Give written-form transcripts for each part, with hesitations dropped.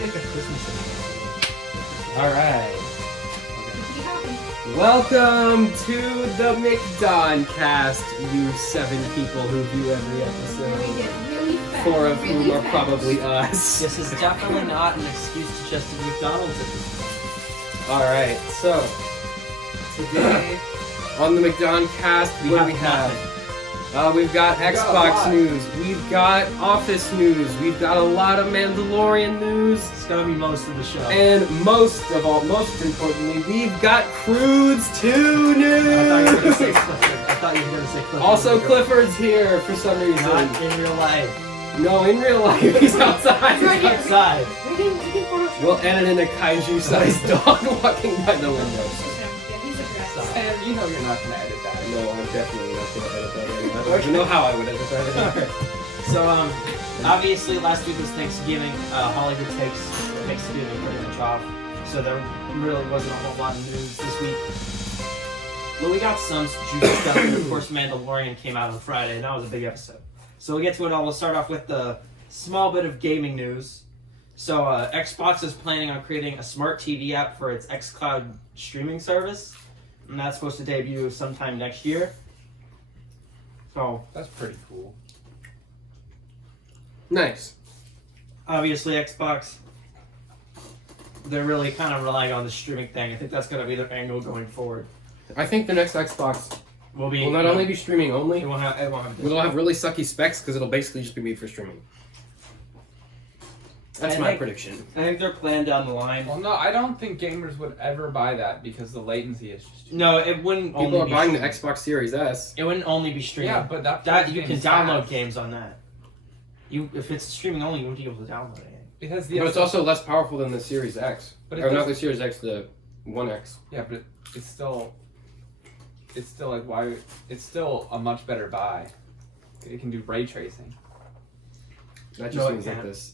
make a Christmas episode. Alright. Okay. Welcome to the McDonCast, you 7 people who view every episode. We get really fast. 4 of whom really are fast. probably us. This is definitely not an excuse to just eat McDonald's at this point. Alright, so today on the McDonCast, what do we have? We've got Xbox news, we've got Office news, we've got a lot of Mandalorian news, It's gonna be most of the show. and most importantly, we've got Croods 2 news! I thought you were gonna say Clifford. Also, Clifford's here for some reason. Not in real life. No, in real life, he's outside. He's right here. Outside. We can Photoshop. We'll edit in a kaiju-sized dog walking by the window. Yeah, he's aggressive. Sam, you know you're not gonna edit that. No, I'm definitely not going to edit that in. I don't even know how I would edit that in. So, obviously last week was Thanksgiving. Hollywood takes Thanksgiving pretty much off. So there really wasn't a whole lot of news this week. Well, we got some juicy stuff. Of course, Mandalorian came out on Friday, and that was a big episode. So we'll get to it all. We'll start off with the small bit of gaming news. So Xbox is planning on creating a smart TV app for its xCloud streaming service. And that's supposed to debut sometime next year. So, That's pretty cool. Nice. obviously Xbox, they're really kind of relying on the streaming thing. I think that's going to be their angle going forward. I think the next Xbox Will be will not only be streaming only, it won't have it'll have really sucky specs because it'll basically just be made for streaming. That's my prediction. I think their plan down the line. Well, no, I don't think gamers would ever buy that because the latency is just too No, it wouldn't. People only are be buying the streaming. Xbox Series S. It wouldn't only be streaming. Yeah, but that you can game's download fast. games on that. If it's streaming only, you won't be able to download it. It has But it's also less powerful than the Series X. But it Or not does- the Series X, the One X. Yeah, but it's still like why? It's still a much better buy. It can do ray tracing. That just No, it means like can't. this.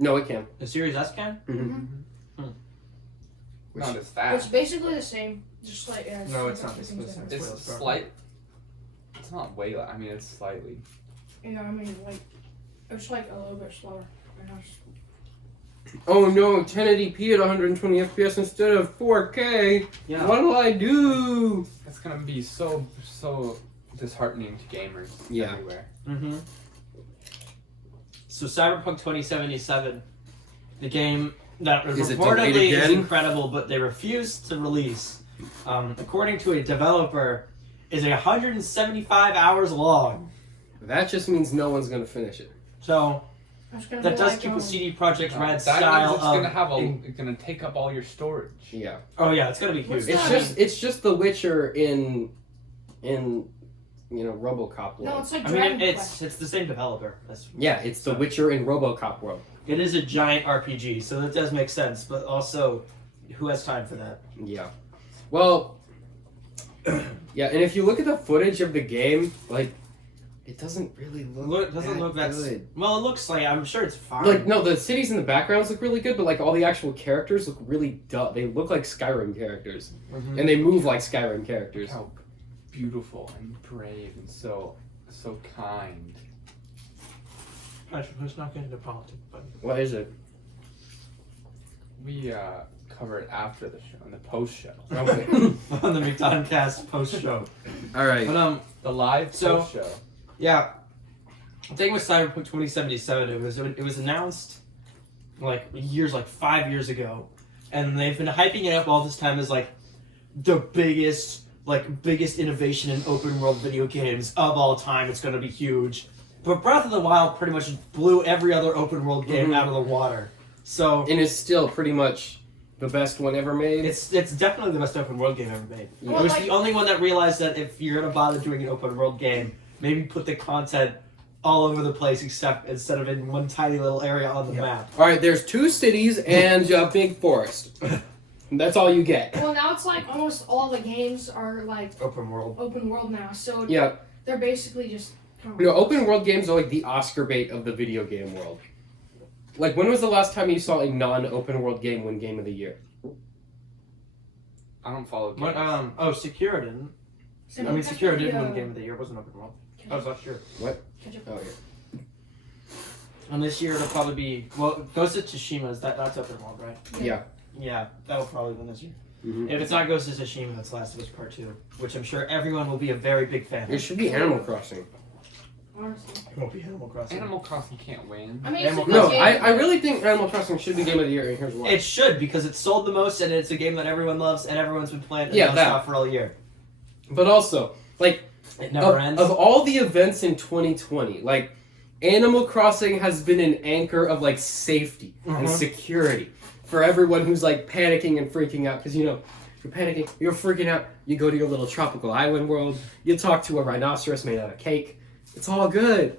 No, it can. The Series S can? Mm-hmm. Not as It's fast. basically the same, just like No, it's not basically the same. It's Well, it's slight. It's not way. I mean, it's slightly. You know, I mean, like, it's like a little bit slower. You know, just- Oh no, 1080p at 120 FPS instead of 4K. Yeah. What'll I do? It's gonna be so disheartening to gamers Yeah. everywhere. Mm-hmm. So Cyberpunk 2077, the game that Is it delayed reportedly is again? incredible, but they refuse to release, according to a developer, is 175 hours long. That just means no one's gonna finish it. So it's gonna that be does like, keep a CD Projekt Red That style means it's of. gonna have it's gonna take up all your storage. Yeah. Oh yeah, it's gonna be huge. What's It's just The Witcher in RoboCop world. No, it's like I Dragon mean, Quest. it's the same developer. Yeah, it's The Witcher in RoboCop world. It is a giant RPG, so that does make sense. But also, who has time for that? Yeah. Well, yeah, and if you look at the footage of the game, like, it doesn't really look Doesn't look that good. well. It looks like I'm sure it's fine. Like, no, the cities in the backgrounds look really good, but like all the actual characters look really dull. They look like Skyrim characters, Mhm. and they move like Skyrim characters. How beautiful and brave and so kind. Let's not get into politics, but What is it? We cover it after the show and the post show. Okay. on the McDonCast post show. All right. But The live So- post show. yeah. The thing with Cyberpunk 2077, it was announced like 5 years ago, and they've been hyping it up all this time as like the biggest innovation in open world video games of all time. It's going to be huge. But Breath of the Wild pretty much blew every other open world game Mhm. out of the water. So And it's still pretty much the best one ever made. it's definitely the best open world game ever made. Yeah. It was the only one that realized that if you're gonna bother doing an open world game, maybe put the content all over the place instead of in one tiny little area on the map. All right, there's 2 cities and a big forest. That's all you get. Well, now it's like almost all the games are like Open world. open world now, so Yeah, they're basically just. open world games are like the Oscar bait of the video game world. Like, when was the last time you saw a non-open world game win Game of the Year? I don't follow games. What, Sekiro didn't. I mean, Sekiro did win Game of the Year. It wasn't open world. I was not sure. What? Catch up. Oh, And this year it'll probably be Ghost of Tsushima. That's open world, right? Yeah. Yeah, that'll probably win this year. Mm-hmm. If it's not Ghost of Tsushima, it's Last of Us Part 2, which I'm sure everyone will be a very big fan It of. should be Animal Crossing. Honestly. It won't be Animal Crossing. Animal Crossing can't win. I mean, it's a Animal good No, game. I really think Animal Crossing should be Game of the Year, and here's why. It should, because it's sold the most, and it's a game that everyone loves, and everyone's been playing Yeah, nonstop that. for all year. But also, like, It never ends. of all the events in 2020, like, Animal Crossing has been an anchor of, like, safety and security for everyone who's, like, panicking and freaking out. Because, you know, you're panicking, you're freaking out, you go to your little tropical island world, you talk to a rhinoceros made out of cake. It's all good.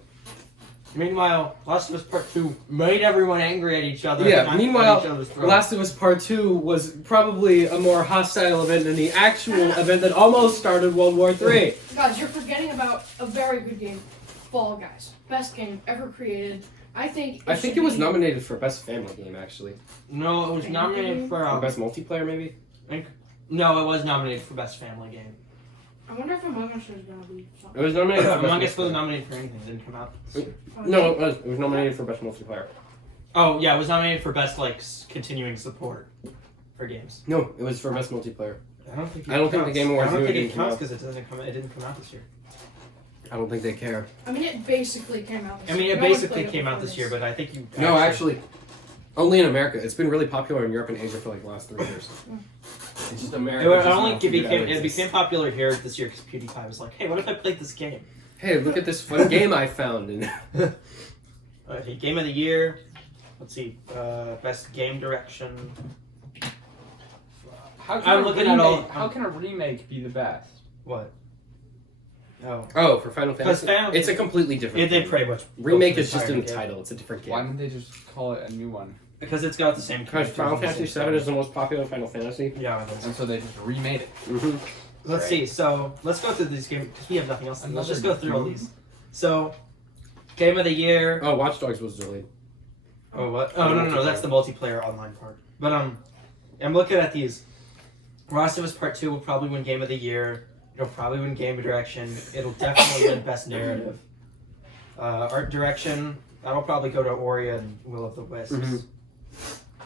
Meanwhile, Last of Us Part 2 made everyone angry at each other. Yeah, not meanwhile, at each other's throats. Last of Us Part 2 was probably a more hostile event than the actual event that almost started World War III. Guys, you're forgetting about a very good game, Fall Guys. Best game ever created. I think It was nominated for Best Family Game, actually. No, it was nominated for... Or Best Multiplayer, maybe? No, it was nominated for Best Family Game. I wonder if Among Us is gonna be It something. was nominated for Among Best Us was Multiplayer. nominated for anything. It didn't come out. No, it was nominated for Best Multiplayer. Oh, yeah, it was nominated for Best, like, continuing support for games. No, it was for Best Multiplayer. I don't think the Game Awards I don't knew it think it didn't come counts out. because it didn't come out this year. I don't think they care. I mean, it basically came out this I mean, year. it No one basically played it came out before this year, but I think you... No, actually, only in America. It's been really popular in Europe and Asia for like the last 3 years. It's just America. It became popular here this year because PewDiePie was like, hey, what if I played this game? Hey, look at this fun game I found. And Okay, Game of the Year. Let's see. Best Game Direction. How I'm looking at all- How can a remake be the best? What? Oh. oh, for Final Because Fantasy, it's a completely different. It did game. pretty much. Remake both is just in the entire game. title. It's a different game. Why didn't they just call it a new one? Because it's got the same Because characters Final and the Fantasy same 7 is the story. most popular Final Fantasy. Yeah, it is. And so they just remade it. Mm-hmm. Let's Right. see. So let's go through these games because we have nothing else. Let's Another just go through all Doom. these. So, Game of the Year. Oh, Watch Dogs was delayed. Oh what? Oh no, that's the multiplayer online part. But I'm looking at these. Last of Us Part 2 will probably win Game of the Year. It'll probably win Game Direction. It'll definitely win Best Narrative. Art Direction. That'll probably go to Ori and Will of the Wisps.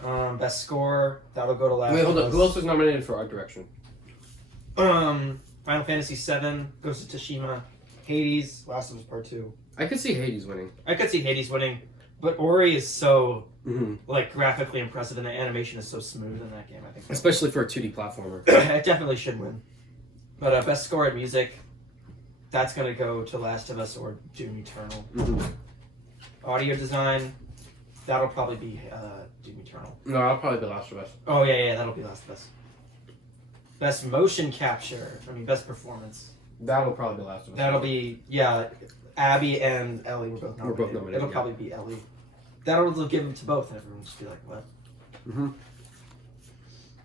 Best Score. That'll go to Last Wait, of hold Us. up. Who else was nominated for Art Direction? Final Fantasy 7, Ghost of Tsushima, Hades, Last of Us Part 2. I could see Hades winning. I could see Hades winning, but Ori is so Mm-hmm. like graphically impressive and the animation is so smooth in that game. I think Especially for a 2D platformer. it definitely should win. But best score in music, that's gonna go to Last of Us or Doom Eternal. Mm-hmm. Audio design, that'll probably be Doom Eternal. No, I'll probably be Last of Us. Oh yeah, that'll be Last of Us. Best motion capture, best performance. That'll probably be Last of Us. That'll be Abby and Ellie were both nominated. We're both nominated, It'll yeah. probably be Ellie. That'll give them to both, and everyone will just be like, "What?" Mm-hmm.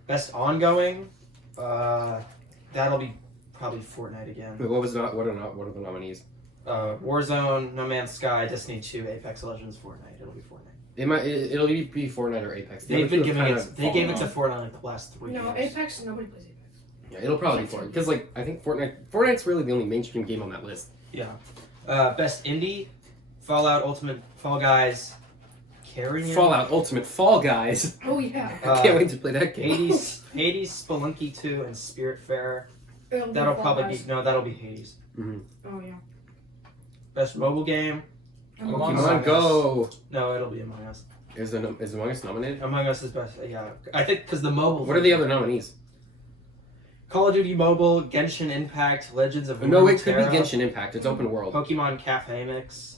Best ongoing, that'll be probably Fortnite again. Wait, what are the nominees? Warzone, No Man's Sky, Destiny 2, Apex Legends, Fortnite. It'll be Fortnite. It'll be Fortnite or Apex. The They've other been two have giving kind it. of They gave it fallen to off. Fortnite like the last 3 No, years. Apex, nobody plays Apex. Yeah, it'll probably be Fortnite because like I think Fortnite's really the only mainstream game on that list. Yeah. Best indie, Fallout, Ultimate, Fall Guys, Carrion. Fallout Ultimate Fall Guys. Oh yeah. I can't wait to play that game. Hades, Spelunky 2, and Spiritfarer. It'll be That'll Fall probably Guys. be that'll be Hades. Oh yeah. Best mobile game, Among Pokemon Us. Go. no, it'll be Among Us. Is Among Us nominated? Among Us is best. Yeah, I think because the mobile. What are the other nominees? Call of Duty Mobile, Genshin Impact, Legends of No, it could be Runeterra, Genshin Impact. It's open world. Pokemon Cafe Mix.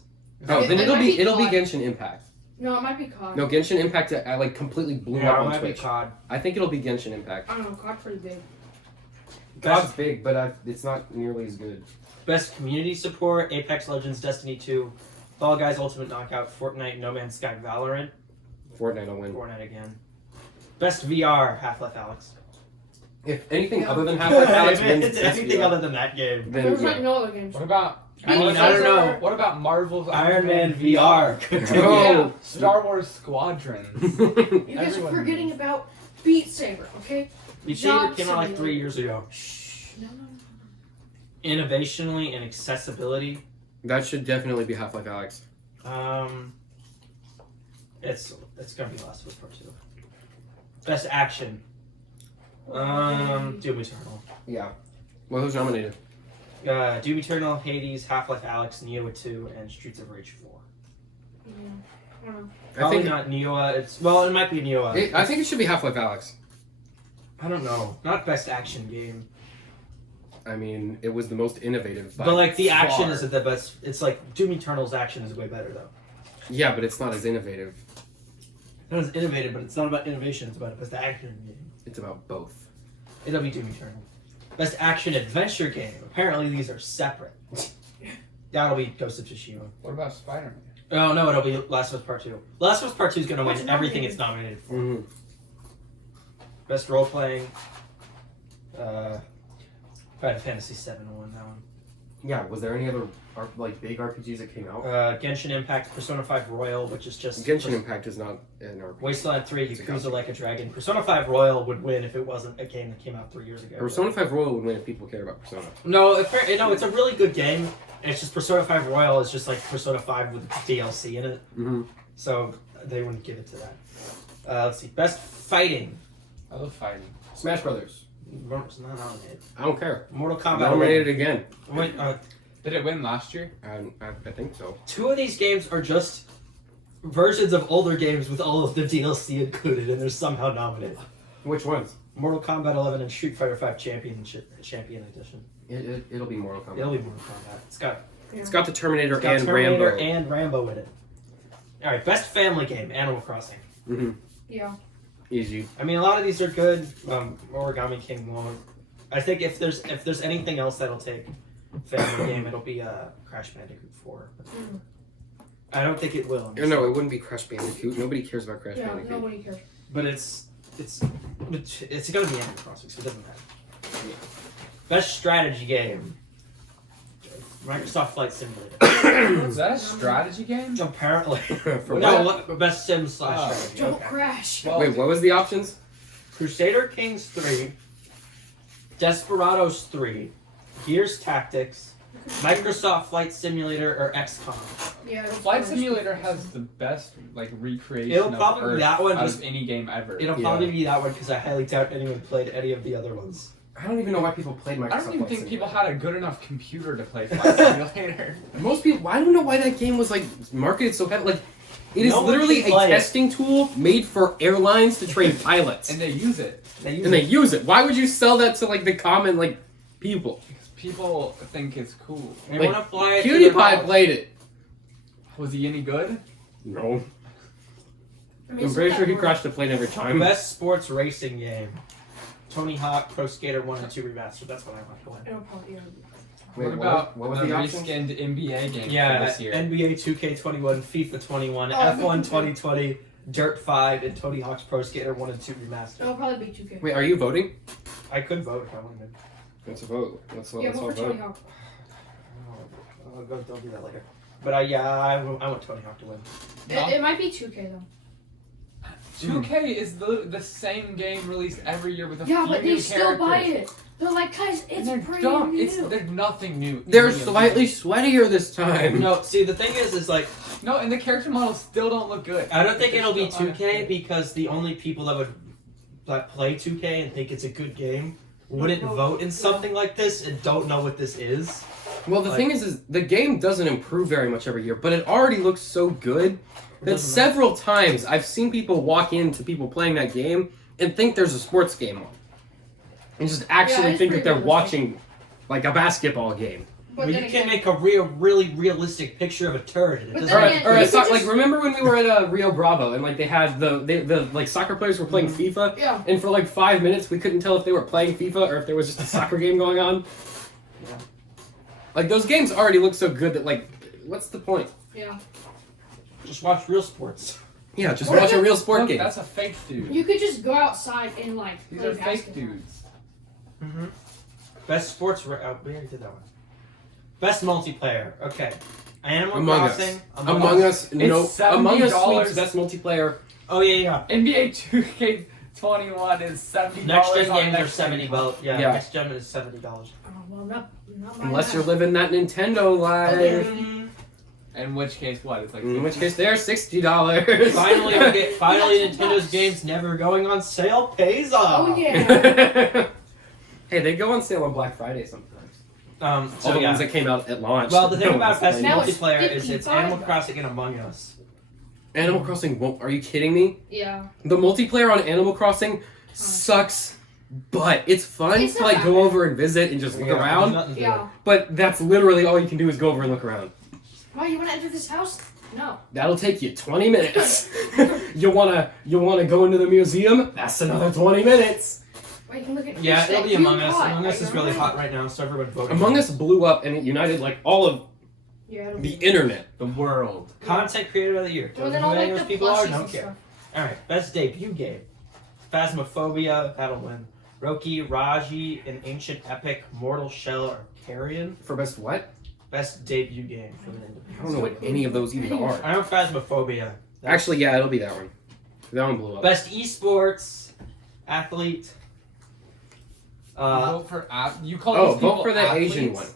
Oh, then It might be it'll be COD. Genshin Impact. No, it might be COD. No, Genshin Impact like completely blew Yeah, up it on might be Twitch. COD. I think it'll be Genshin Impact. I don't know, COD pretty big. COD's big, but it's not nearly as good. Best community support, Apex Legends, Destiny 2, Fall Guys Ultimate Knockout, Fortnite, No Man's Sky, Valorant, Fortnite will win. Fortnite again. Best VR, Half-Life Alyx. If anything Yeah. other than Half-Life Alyx If wins, it's best anything VR, other than that game. then There's yeah. like no other games. What about? I mean, I don't know. What about Marvel's Iron Man VR. Oh. Star Wars Squadrons. You guys are Everyone forgetting knows. about Beat Saber, okay? Beat Saber Job came out like Simulator. 3 years ago. Shh. No. Innovationally and accessibility. That should definitely be Half-Life Alyx. It's gonna be Last of Us Part 2. Best action. Doom Eternal. Yeah. Well, who's nominated? Doom Eternal, Hades, Half-Life Alyx, Nioh 2, and Streets of Rage 4. Yeah. I don't know. Probably not Nioh. It might be Nioh. I think it should be Half-Life Alyx. I don't know. Not best action game. I mean, it was the most innovative. But like the action far. isn't the best. It's like Doom Eternal's action is way better though. Yeah, but it's not as innovative. Not as innovative, but it's not about innovation. It's about best action game. It's about both. It'll be Doom Eternal. Best action adventure game. Apparently these are separate. That'll be Ghost of Tsushima. What about Spider-Man? Oh no, it'll be Last of Us Part 2. Last of Us Part 2 is gonna win What's everything nominated? it's nominated for. Mm-hmm. Best role playing. Final Fantasy VII won that one. Yeah. Was there any other big RPGs that came out? Genshin Impact, Persona 5 Royal, which is just Genshin Impact is not an RPG. Wasteland 3, It's a Yakuza console. Like a Dragon. Persona 5 Royal would win if it wasn't a game that came out 3 years ago. Persona 5 Royal would win if people care about Persona. No, it's a really good game. It's just Persona 5 Royal is just like Persona 5 with DLC in it. Mm-hmm. So they wouldn't give it to that. Let's see. Best fighting. I love fighting. Smash Brothers. It's not nominated. I don't care. Mortal Kombat. Nominated again. Wait, Did it win last year? I think so. 2 of these games are just versions of older games with all of the DLC included, and they're somehow nominated. Which ones? Mortal Kombat 11 and Street Fighter 5 Champion Edition. It'll be Mortal Kombat. It'll be Mortal Kombat. It's got the Terminator It's got and Terminator Rambo. and Rambo in it. All right, best family game, Animal Crossing. Mm-hmm. Yeah. Easy. I mean, a lot of these are good. Origami King won't. I think if there's anything else that'll take family game, it'll be Crash Bandicoot 4. I don't think it will. No, it wouldn't be Crash Bandicoot. Nobody cares about Crash Yeah, Bandicoot. nobody cares. But it's gonna be Animal Crossing, so it doesn't matter. Best strategy game, Microsoft Flight Simulator. Is that a strategy game? Apparently. For No, what? best sim / strategy. Don't Okay. crash. Well, Wait, what was the options? Crusader Kings 3, Desperados 3, Gears Tactics, Microsoft Flight Simulator, or XCOM. Yeah. Flight Simulator has the best recreation It'll of probably be Earth that one, out just- of any game ever. It'll probably be that one because I highly doubt anyone played any of the other ones. I don't even know why people played Microsoft I don't even Flight think people Simulator. had a good enough computer to play Flight Simulator. Most people. I don't know why that game was marketed so heavily. It is No one literally can a play it. testing tool made for airlines to train pilots, And they use it. and they use it. Why would you sell that to the common people? People think it's cool. They Like, want to fly it to their PewDiePie house. played it. Was he any good? No, I mean, I'm it's pretty not sure he that crashed the plane every time. Best sports racing game, Tony Hawk Pro Skater 1 and 2 Remastered. That's what I want to win. It'll probably, yeah. Wait, what about what was the the option? reskinned NBA game Yeah, for this year? NBA 2K21, FIFA 21, Oh, F1 me too. 2020, Dirt 5, and Tony Hawk's Pro Skater 1 and 2 Remastered. It'll probably be 2K. Wait, are you voting? I could vote if I wanted. Let's vote. Let's Yeah, all vote for Tony vote. Hawk. Don't do that later. But I want Tony Hawk to win. It might be 2K though. 2K is the same game released every year with a Yeah, few but new they still buy characters. it. They're like, guys, And it's they're brand dumb. new. There's nothing new. They're new. slightly sweatier this time. No, see, the thing is No, and the character models still don't look good. I don't think They're it'll be still 2K because the only people that play 2K and think it's a good game wouldn't vote in something like this and don't know what this is. Well, the thing is the game doesn't improve very much every year, but it already looks so good that doesn't several times I've seen people walk into people playing that game and think there's a sports game on. And just actually it's think that pretty they're realistic. watching a basketball game. But Well, then you can again, make a really realistic picture of a turd. And it But doesn't then Or, again, or you a could just- remember when we were at Rio Bravo and they had the soccer players were playing FIFA yeah. and for 5 minutes we couldn't tell if they were playing FIFA or if there was just a soccer game going on. Yeah. Those games already look so good that what's the point? Yeah. just watch real sports. Yeah, just Or watch a even- real sport Look, game. that's a fake dude. You could just go outside and These play are fake basketball. dudes. Mm-hmm. Best sports. We already did that one. Best multiplayer. Okay. Animal Among Crossing. Us. Among Us, no. It's Among Us $70 sweeps best multiplayer. Oh yeah. NBA 2K21 is $70 Next gen on games are next $70. gen. Well, yeah. Yeah. Next gen is $70. Oh, well, not buying Unless that. you're living that Nintendo life. Okay. Mm, In which case, what? It's like. In which case, they're $60. Finally, Nintendo's games never going on sale pays off. Oh yeah. Hey, they go on sale on Black Friday sometimes. All So the yeah. ones that came out at launch. Well, the thing No about one's best playing. Now it's multiplayer is it's 55. Animal Crossing and Among Us. Animal Crossing won't. Are you kidding me? Yeah. The multiplayer on Animal Crossing sucks, but it's fun It's to not like go bad. over and visit and just look There's around. nothing to Yeah. But that's literally all you can do is go over and look around. Why you want to enter this house? No. That'll take you 20 minutes. you wanna go into the museum? That's another 20 minutes. Why you can look at do. Yeah, fish it'll that be you Among Us. caught. Among Us is really Right. hot right now, so everyone vote. Among Us blew up and it united like all of Yeah. the internet. The world. Content Creator of the Year. Well, Doesn't then know all who any like of the those people are. plushies Don't and care. stuff. All right, best debut game. Phasmophobia, that'll win. Roki, Raji, An Ancient Epic, Mortal Shell, or Carrion. For best what? Best debut game for the I don't know what any of those even are. I know Phasmophobia. Actually, yeah, it'll be that one. That one blew up. Best esports athlete. vote for you call Oh, these people vote for the athletes? Asian one.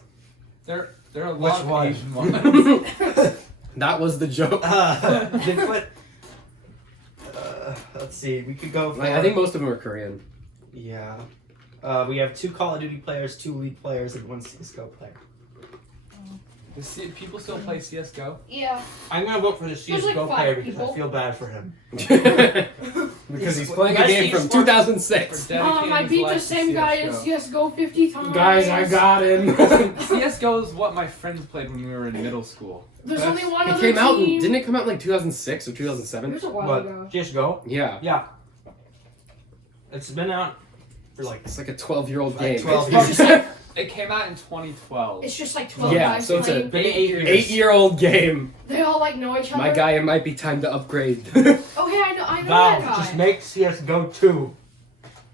There are a Which lot one? of Asian ones. That was the joke. Bigfoot. Let's see. We could go for. I think most of them are Korean. Yeah. We have 2 Call of Duty players, 2 League players, and 1 CS:GO player. People still play CS:GO? Yeah. I'm gonna vote for the There's CS:GO like 5 player because I people. feel bad for him. Because he's playing a Best game from esports- 2006. Dedicating I his beat the life to same guy in CS:GO. CS:GO 50 times. Guys, I got him. CS:GO is what my friends played when we were in middle school. There's only one It other came out. team. Didn't it come out in like 2006 or It 2007? was a while What? ago. CS:GO? Yeah. Yeah. It's been out for like. It's like a 12-year-old Like game. 12 It's just like It came out in 2012. it's just like 12 Yeah, guys so it's a playing. Been 8 years. 8-year-old game. They all like know each other. My guy, it might be time to upgrade. Oh hey, I know Valve, that guy. just make CS:GO 2.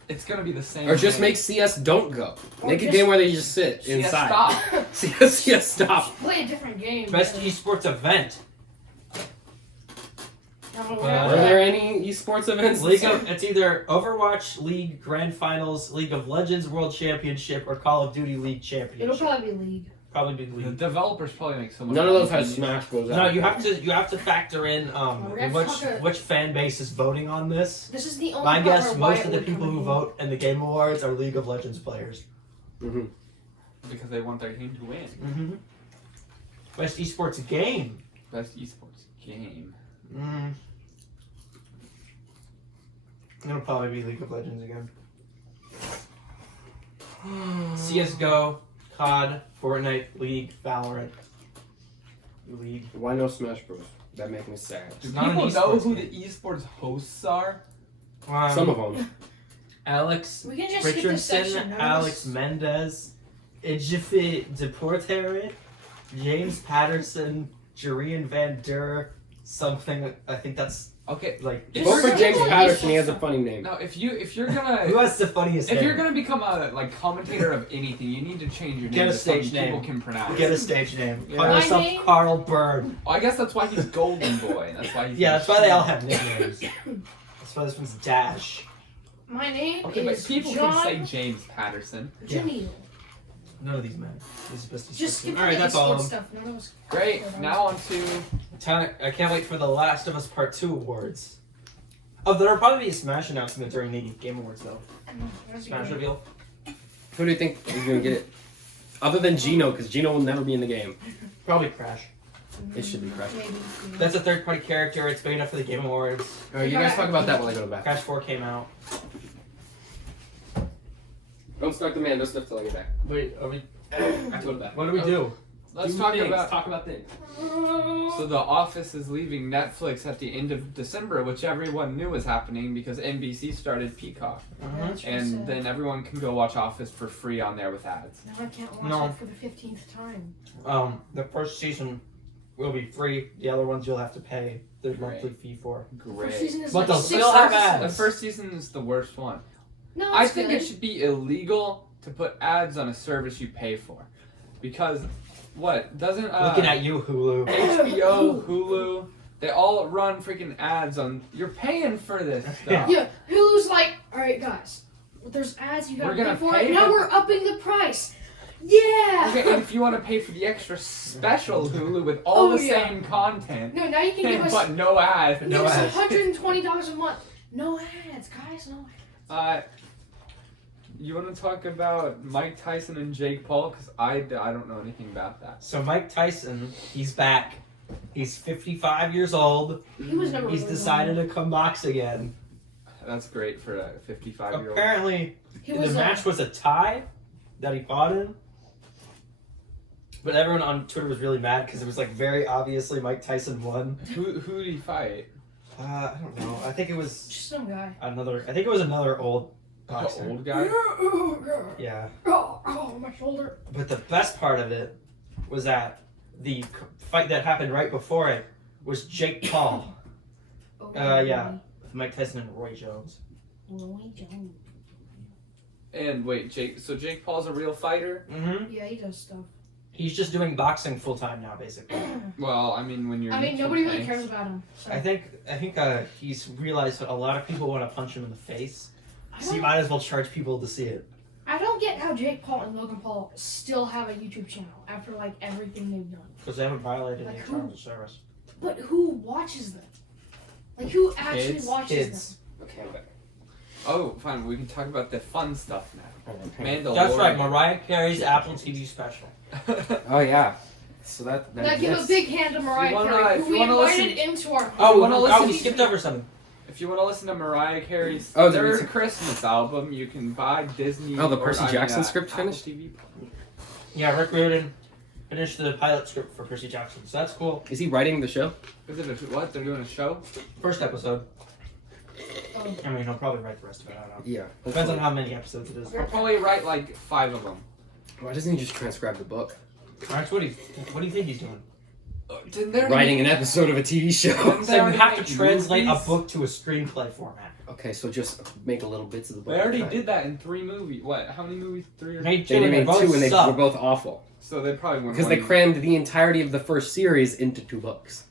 It's gonna be the same. Or just game. make CS don't go. Or Make a just- game where they just sit CS inside. stop. CS stop. Play a different game. Best man. esports event. I don't know Were what Were there any esports events? League of, it's either Overwatch League Grand Finals, League of Legends World Championship, or Call of Duty League It'll Championship. probably be League. Probably be The League. developers probably make so much. None of those money. has Smash Bros. No, you have to factor in we have to talk to- which fan base is voting on this. This is the only My part guess, where most Wyatt of the would people come who in. vote in the Game Awards are League of Legends players. Mm-hmm. because they want their team to win. Mm-hmm. Best esports game. Best esports game. It'll probably be League of Legends again. CS:GO, COD, Fortnite, League, Valorant. League. Why no Smash Bros? That makes me sad. Do not an people know esports who game. the esports hosts are? Some of them. Alex We can just skip this Richardson, section. no? Alex Mendez, Ejifi Deportere, James Patterson, Jerian Van Der, something. I think that's Okay. like. Just Vote for search James on Patterson. He esports has a stuff. funny name. Now, if you're Who gonna has the funniest if name? you're gonna become a commentator of anything, you need to change your Get name a to something stage name. people can pronounce. Get a stage name. Yeah. Call My yourself name? Carl Bird. Well, I guess that's why he's Golden Boy. That's why he's. Yeah, that's why they all have nicknames. That's why this one's Dash. My name Okay, but is people John can say James Patterson. Jamil. None of these men. This is supposed to be Just skip all right, the that's all of esports them. stuff. None of us. Great. Now on to I can't wait for the Last of Us Part 2 awards. Oh, there'll probably be a Smash announcement during the Game Awards, though. Smash reveal. Who do you think is gonna get it? Other than Gino, because Gino will never be in the game. Probably Crash. It should be Crash. Maybe. That's a third-party character. It's big enough for the Game Awards. Alright, you guys talk about that while I go to bed. Crash 4 came out. Don't start the Mando stuff till I get back. Wait, are we? I have to go to bed. What do we do? let's talk things. about. Talk about things. So The Office is leaving Netflix at the end of December, which everyone knew was happening because NBC started Peacock, and then everyone can go watch Office for free on there with ads. Now I can't watch No. it for the 15th time. The first season will be free. The other ones you'll have to pay the Great. monthly fee for. Great. First season is But like they'll 6 still have episodes. ads. The first season is the worst one. No, I it's think good. it should be illegal to put ads on a service you pay for, because what doesn't Looking at you, Hulu. HBO, Hulu, they all run freaking ads on. You're paying for this stuff. Yeah, Hulu's like, all right, guys. There's ads you gotta We're gonna pay for pay it. Now for- we're upping the price. Yeah. Okay, and if you want to pay for the extra special Hulu with all the yeah. same content, No, now you can give us. but no ads. Give us $120 a month. No ads, guys. No ads. You want to talk about Mike Tyson and Jake Paul? Because I don't know anything about that. So Mike Tyson, he's back. He's 55 years old. He was never. He's really decided to come box again. That's great for a 55-year-old. Apparently, He the was match was a tie that he fought in. But everyone on Twitter was really mad because it was like very obviously Mike Tyson won. Who did he fight? I don't know. I think it was just some guy. another old boxer. Old guy? Yeah. Oh, my shoulder. But the best part of it was that the fight that happened right before it was Jake Paul. Oh, Yeah. Mike Tyson and Roy Jones. Roy Jones. And wait, Jake Paul's a real fighter? Mm-hmm. Yeah, he does stuff. He's just doing boxing full time now, basically. Well, I mean, when you're. Nobody really cares about him. So. I think he's realized that a lot of people want to punch him in the face, so you I might as well charge people to see it. don't get how Jake Paul and Logan Paul still have a YouTube channel after like everything they've done. Because they haven't violated Like any who? terms of service. But who watches them? Like who actually Kids? watches Kids. Okay, Oh, fine. We can talk about the fun stuff now. Mandalorian. That's right, Mariah Carey's Apple TV special. Oh yeah. So them? Now give a big hand to Mariah wanna- Carey, if who you we wanna invited listen- into our Oh, wanna listen- we skipped over something. If you want to listen to Mariah Carey's Oh, did we third see- Christmas album, you can buy Disney. Oh, the or, Percy Jackson script Apple finished? TV. Yeah, Rick Riordan finished the pilot script for Percy Jackson, so that's cool. Is he writing the show? Is it what? They're doing a show? First episode. Oh. I mean, he'll probably write the rest of it. I don't know. Yeah. Depends on how many episodes it is. I'll probably write like 5 of them. Why doesn't he just transcribe the book? Max, what do you think he's doing? Didn't they already Writing make- an episode of a TV show. Didn't So they you already have to make translate movies? a book to a screenplay format. Okay, so just make a little bits of the book. They already Right. did that in 3 movies. What? How many movies? 3 or Made two, They and made both 2 and they suck. were both awful. So they probably wouldn't. Because they crammed the entirety of the first series into 2 books.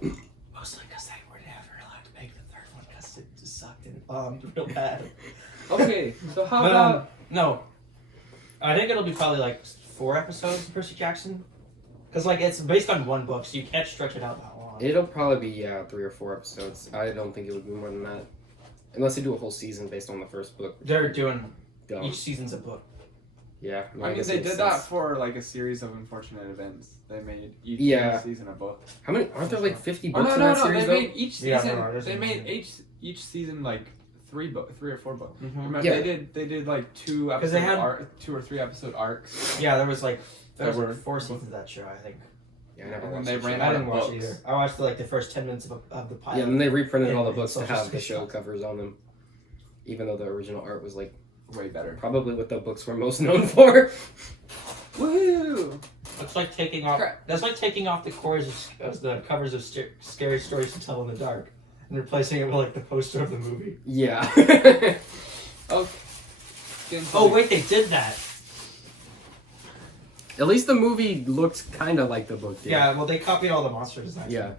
Mostly because they were never allowed to make the third one because it just sucked and bombed real bad. Okay, so how But, about? no. I think it'll be probably like 4 episodes of Percy Jackson. Because like it's based on 1 book, so you can't stretch it out that long. It'll probably be 3 or 4 episodes. I don't think it would be more than that. Unless they do a whole season based on the first book. They're doing Dumb. each season's a book. Yeah. I mean, guess they it makes did that sense. for like a series of unfortunate events. They made each Yeah. season a book. How many? Aren't there like 50 Oh books no, in no, that no! series They though? made each Yeah, season. no, there's They a made season. each season like 3 or 4 books. Mm-hmm. Remember Yeah. they did like 2 'Cause they episode had- 2 or 3 episode arcs. Yeah, there was like That were- 4 seasons of that show, I think. Yeah, I never And watched they the show. ran I out didn't of watch books. it either. I watched like the first 10 minutes of the pilot. Yeah, and they reprinted Yeah, all the books to social have the stuff. show covers on them. Even though the original art was like Way better. probably what the books were most known for. Woohoo! It's like taking off. Crap. That's like taking off the the covers of scary stories to tell in the dark, and replacing it with like the poster of the movie. Yeah. Okay. Oh wait, they did that. At least the movie looked kind of like the book did. Yeah, well they copied all the monster designs. Yeah.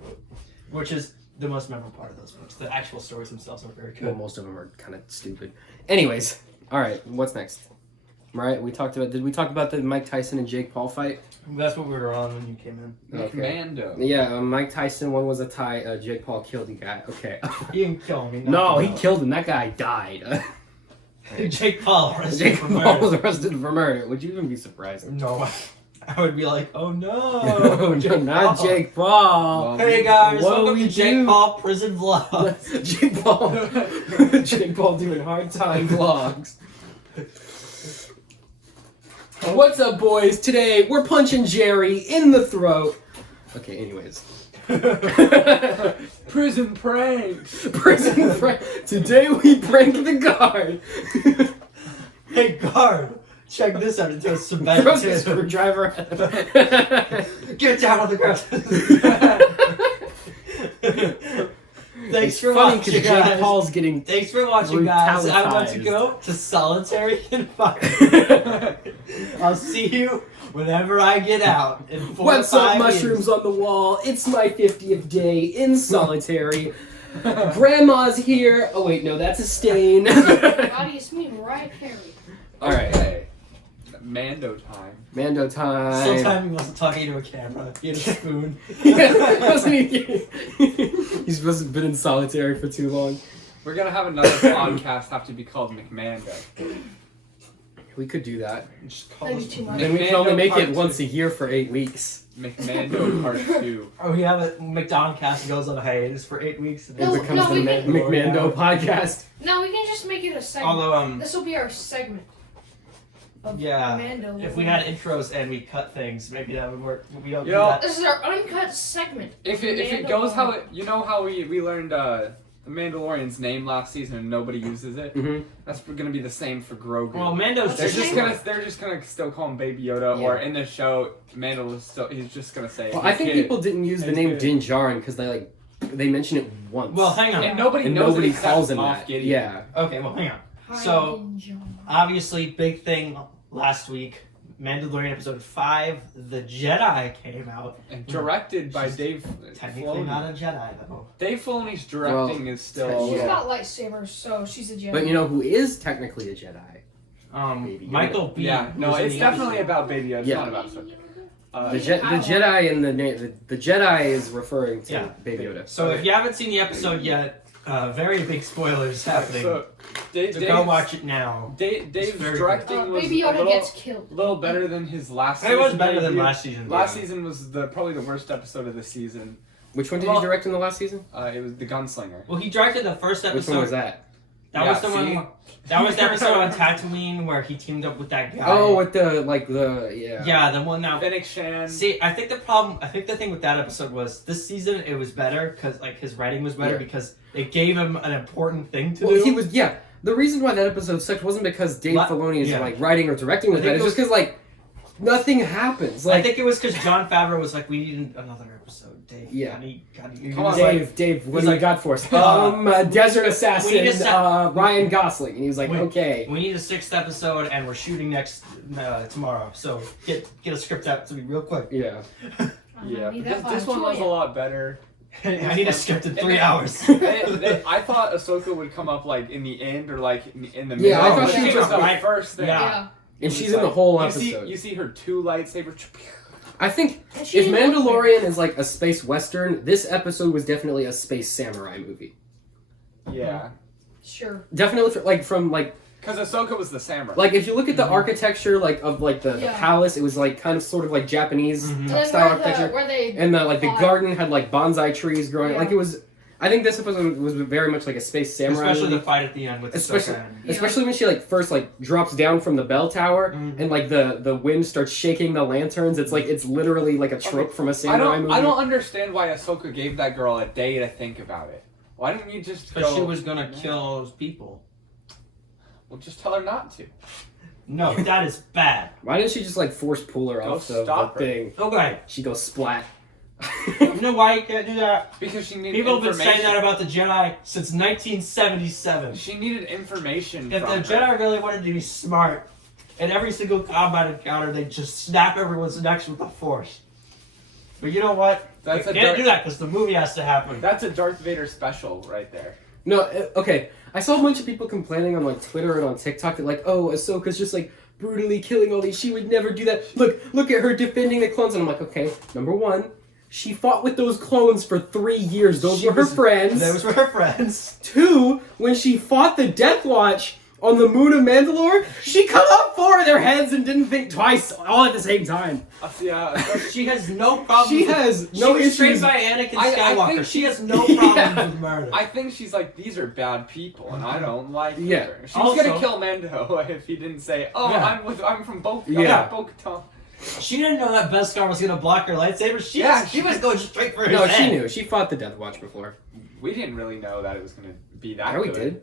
Which is the most memorable part of those books. The actual stories themselves are very Well, good. most of them are kind of stupid. Anyways, all right. What's next? Right, we talked about. Did we talk about the Mike Tyson and Jake Paul fight? That's what we were on when you came in. Okay. Mando. Yeah, Mike Tyson one was a tie. Jake Paul killed the guy. Okay. You didn't kill me. No, he killed him. That guy died. Jake Paul arrested Jake for Paul murder. was arrested for murder. Would you even be surprised? No, I would be like, oh no, No, not Paul. Jake Paul. Hey guys, What do welcome we to Jake do? Paul prison vlog. Jake Paul. Jake Paul doing hard time vlogs. What's up, boys? Today we're punching Jerry in the throat. Okay, anyways. Prison pranks. Prison prank. Today we prank the guard. Hey guard, check this out. It does some bad Throws a too. screwdriver. Get down on the ground. Thanks for funny watching, Jake guys. Paul's getting. Thanks for watching, guys. I want to Brutalized. go to solitary confinement. I'll see you whenever I get out. In 4 What's or up, 5 mushrooms on the wall? It's my 50th day in solitary. Grandma's here. Oh wait, no, that's a stain. Everybody, it's me, Mariah Carey. All right. Okay. Mando time. Mando time. Sometime he wasn't talking to a camera. He had a spoon. Wasn't he? He's supposed to have been in solitary for too long. We're gonna have another podcast have to be called McMando. We could do that. Just call That'd us- be too much. Then we can only make it Part once two. a year for 8 weeks. McMando Part 2. Or we have a McDonCast goes on a hiatus for 8 weeks. And It No, becomes the we can- McMando podcast. No, we can just make it a segment. Although This will be our segment. Of Yeah, Mando. if we had intros and we cut things, maybe that would work. But we don't do Yo. that. This is our uncut segment. If it goes how it, you know how we learned the Mandalorian's name last season and nobody uses it. Mm-hmm. That's gonna be the same for Grogu. Well, Mando's They're just they're just gonna still call him Baby Yoda, or in the show, Mando is still he's just gonna say. Well, I think "Kid." people didn't use the It's name good. Din Djarin because they mention it once. Well, hang on. And nobody and knows nobody it except calls him Moff that. Gideon. Yeah. Okay, well, hang on. Hi, So- Din Djarin. Obviously, big thing last week. Mandalorian episode 5, The Jedi came out. And directed by She's Dave Technically Filoni. not a Jedi though. Dave Filoni's directing is still. She's Yeah. got lightsabers, so she's a Jedi. But you know who is technically a Jedi? Baby Yoda. Michael B. Yeah, no, was in it's the definitely episode. about Baby Yoda. It's Yeah. not about Ahsoka. The Jedi and the Jedi is referring to Yeah. Baby Yoda. So if you haven't seen the episode yet, very big spoilers happening. So, Dave, So go watch it now. Dave's very directing was Baby a Yoda little, gets killed. little better than his last It season. was better than debut. last season. Last yeah. season was probably the worst episode of the season. Which one did Well- he direct in the last season? It was The Gunslinger. Well, he directed the first episode. Which one was that? That Yeah, was the see? one. That was the episode on Tatooine where he teamed up with that guy. Oh, with the yeah. yeah, the one that. Fennec Shan. See, I think the thing with that episode was this season it was better because like his writing was better Yeah. because it gave him an important thing to Well, do. he was The reason why that episode sucked wasn't because Dave Filoni is yeah. like writing or directing with I think that. It's it just because like nothing happens. I Like think it was because John Favreau was like, we need another episode, Dave. Yeah. Come on, Dave, what he's do you like, got for us? Desert we Assassin, need a Ryan Gosling, and he was like, Wait. okay. We need a 6th episode, and we're shooting next tomorrow. So get a script out to me real quick. Yeah. Yeah, Need but that this by one was 2 a lot better. I need a script in 3 hours. I thought Ahsoka would come up like in the end or like in the middle. Yeah, I thought but she was was the right- first thing. Yeah. And she's in the whole episode. You see her 2 lightsabers. I think And she if didn't look Mandalorian is like a space western, this episode was definitely a space samurai movie. Yeah, Sure. Definitely from because Ahsoka was the samurai. like if you look at the architecture of the Yeah. palace, it was like kind of sort of like Japanese Mhm. And then style where, architecture. where they And the the fought. garden had like bonsai trees growing. Yeah. Like it was. I think this episode was very much like a space samurai Especially movie. the fight at the end with Especially- Ahsoka. Yeah. Especially when she like first like drops down from the bell tower Mhm. and like the wind starts shaking the lanterns. It's like it's literally like a trope from a I samurai movie. don't understand why Ahsoka gave that girl a day to think about it. Why didn't you just Because go? she was gonna kill those people. Well, just tell her not to. No, that is bad. Why didn't she just like force pull her Go off the stop her. thing? Okay. She goes splat. You know why you can't do that? Because she needed People have been information. saying that about the Jedi since 1977. She needed information. If from the her. Jedi really wanted to be smart, in every single combat encounter, they'd just snap everyone's necks with the Force. But you know what? That's They a can't Darth- do that because the movie has to happen. That's a Darth Vader special right there. No, okay. I saw a bunch of people complaining on like Twitter and on TikTok that like, oh, Ahsoka's just like brutally killing all these. She would never do that. Look at her defending the clones. And I'm like, okay, number one, she fought with those clones for 3 years. Those were her friends. Those were her friends. 2, when she fought the Death Watch on the moon of Mandalore, she cut off 4 of their heads and didn't think twice all at the same time. She has no problem. She has no she was trained issues. by Anakin I Skywalker. think She has no problems Yeah. with murder. I think she's like, these are bad people, and I don't like Yeah. her. She's Also- gonna kill Mando if he didn't say, "Oh, Yeah. I'm from Bo-Katan." Yeah. Bo-Katan. She didn't know that Beskar was gonna block her lightsaber. She was going straight for his No, head. she knew. She fought the Death Watch before. We didn't really know that it was gonna be that. Yeah, we good. did.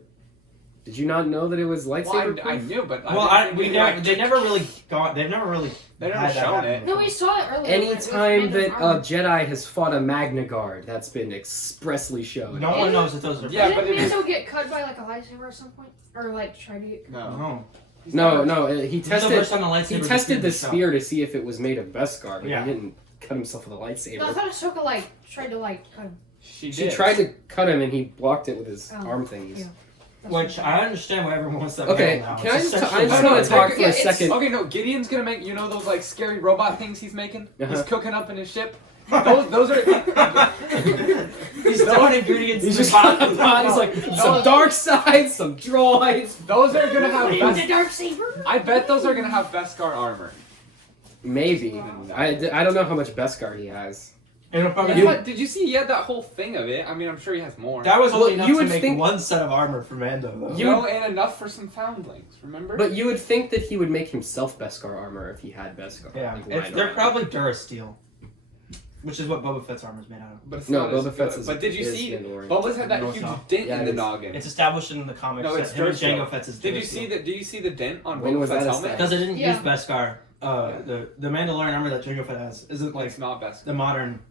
Did you not know that it was lightsaber? Well, I knew, but Well, I didn't we think never. like, They never really got. They've never really. They never had that shown happen it. No, before. we saw it earlier. Anytime with that Mando's a armor. Jedi has fought a Magna Guard, that's been expressly shown. No one knows that those are. Yeah, but Didn't it was- Mando get cut by like a lightsaber at some point, or like try to get cut? No. No. No, he This is the tested. first time the lightsaber He was tested the used in spear to see if it was made of Beskar, but Yeah. he didn't cut himself with a No, I lightsaber. thought Ahsoka like tried to like cut him. She She did. tried to cut him, and he blocked it with his Oh, arm thingies. yeah. Which I understand why everyone wants that. Okay, now. can I It's just- essentially I just like- wanna talk for a it's- second. Okay, no, Gideon's gonna make those like scary robot things he's making. Uh-huh. He's cooking up in his ship. Those are. He's throwing ingredients. He's in just the on pot. the pot. He's like some dark side, some droids. Those are gonna have The best. dark saber. I bet those are gonna have Beskar armor. Maybe. I don't know how much Beskar he has. And if I'm- That's what- did you see? He had that whole thing of it. I mean, I'm sure he has more. That was only Well, enough you to would make think- one set of armor for Mando, though. You- and enough for some foundlings. Remember? But you would think that he would make himself Beskar armor if he had Beskar. Yeah, Like, it's, lying they're around. probably Durasteel, which is what Boba Fett's armor is made out of. But it's No, not as Boba Fett's good. is. But did you is see? Mandalorian. Boba's had that No, it's huge not. dent Yeah, in it the is. noggin. It's established in the comics No, that it's him and Durasteel. Jango Fett's is Did you see Durasteel. the? Do you see the dent on When Boba was Fett's that helmet? Because they didn't Yeah. use Beskar. The Mandalorian armor that Jango Fett has isn't like It's not Beskar. the modern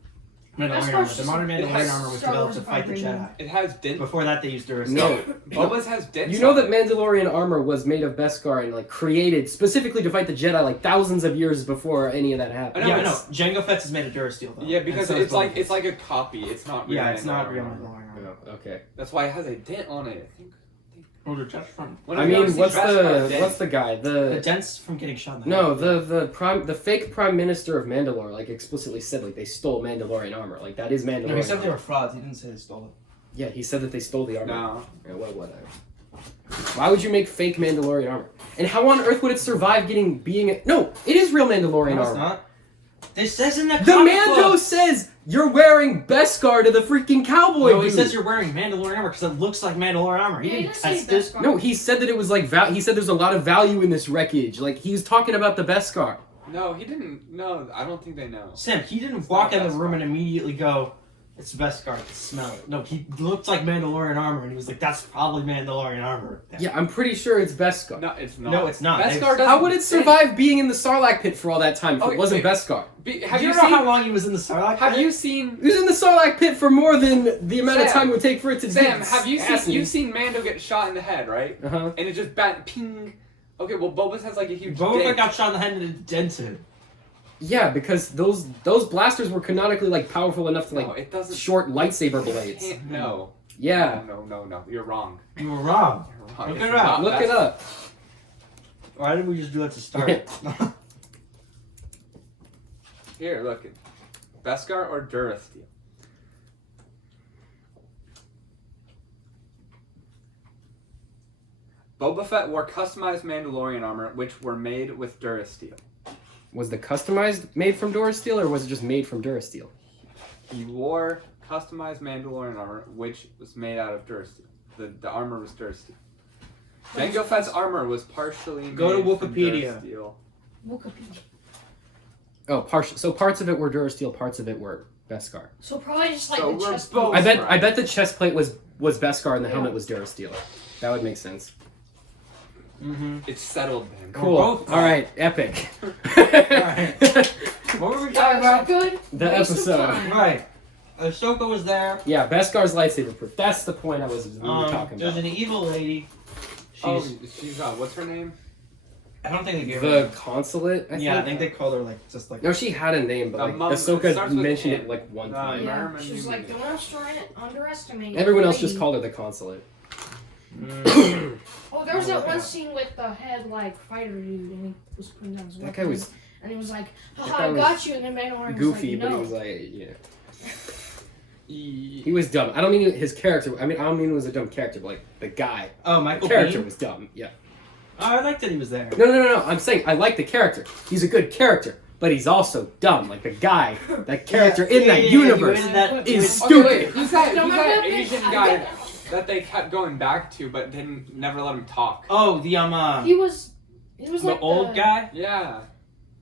Mandalorian Beskar's armor. The just- modern it Mandalorian has armor was Star developed Wars to fight the vibrating. Jedi. It has dent. Before that, they used Durasteel. No. Boba's has dents. You know on that it. Mandalorian armor was made of Beskar and like created specifically to fight the Jedi like thousands of years before any of that happened. I know, Yeah, no. it's- Jango Fett's is made of Durasteel, though. Yeah, And because so is it's like Boba Fett's. a copy. It's not real. Yeah, it's not Mandalorian real armor. Mandalorian armor. Oh, okay. That's why it has a dent on it. I think. Oh, the chest front. I mean, what's the guy? The dents from getting shot in the No, head. the fake prime minister of Mandalore like explicitly said like they stole Mandalorian armor. Like that is Mandalorian. No, he said they armor. were frauds. He didn't say they stole it. Yeah, he said that they stole the armor. No. Yeah, whatever. Why would you make fake Mandalorian armor? And how on earth would it survive being? No, it is real Mandalorian No, it's armor. not. This says in the The comic Mando book. says you're wearing Beskar to the freaking cowboy. No, he dude. says you're wearing Mandalorian armor because it looks like Mandalorian armor. He Yeah, he didn't didn't say test this. Beskar. No, he said that it was like he said there's a lot of value in this wreckage. Like he's talking about the Beskar. No, he didn't. No, I don't think they know. Sam, he didn't It's walk not in the Beskar. room and immediately go, "It's Beskar." I can smell it. No, he looked like Mandalorian armor, and he was like, "That's probably Mandalorian armor." Yeah, I'm pretty sure it's Beskar. No, it's not. No, it's not. Beskar They- doesn't. How would it survive being in the Sarlacc pit for all that time if Okay, it wasn't wait. Beskar? Have Do you you know how seen? long he was in the Sarlacc? Have pit? you seen? He was in the Sarlacc pit for more than the amount of Sam, time it would take for it to Sam, dig have you ass seen? in. You've seen Mando get shot in the head, right? Uh-huh. And it just ping. Okay, well, Boba's has like a huge. Boba Fett dent. got shot in the head and it dented. Yeah, because those blasters were canonically like powerful enough to like No, it doesn't. short lightsaber blades. No. Yeah. No. You're wrong. You were wrong. You're wrong. Look It's it up. not- Look it that's- up. Why did we just do that to start? Here, look. Beskar or Durasteel? Boba Fett wore customized Mandalorian armor, which were made with Durasteel. Was the customized made from Durasteel or was it just made from Durasteel? He wore customized Mandalorian armor, which was made out of Durasteel. The armor was Durasteel. Jango Fett's armor was partially Go to made from Wikipedia. Durasteel. Wikipedia. Oh, partial. So parts of it were Durasteel, parts of it were Beskar. So probably just like So the we're chest. both- I bet the chest plate was Beskar and the Yeah. helmet was Durasteel. That would make sense. Mm-hmm. It's settled then. Cool. both All right, epic. Alright. What were we talking That was about? good. The Waste of episode. time. Right. Ahsoka was there. Yeah, Beskar's lightsaber proof. That's the point we were talking There's about. an evil lady. Oh, She's. she's what's her name? I don't think they gave her. The consulate. I think they called her like just like. No, she had a name, but like Mum- it Ahsoka starts with mentioned M. it like one Uh, time. Yeah, Merman she was knew like, me. don't underestimate. Everyone else lady." just called her the consulate. Mm. Oh, there was that one scene with the head like fighter dude, and he was putting down his weapon. That guy was And he was like, that haha, guy I was got you. And then Mandalorian goofy, was like, but no. he was like, yeah. He He was dumb. I don't mean his character. I don't mean he was a dumb character, but like the guy. Oh, The Michael character Biehn? was dumb. Yeah. Oh, I liked that he was there. No. I'm saying I like the character. He's a good character, but he's also dumb. Like the guy, that character in that universe is Okay, stupid. wait, who's that Don't remember that Asian bitch? guy that they kept going back to but didn't never let him talk? Oh, the He was the like old guy. Yeah.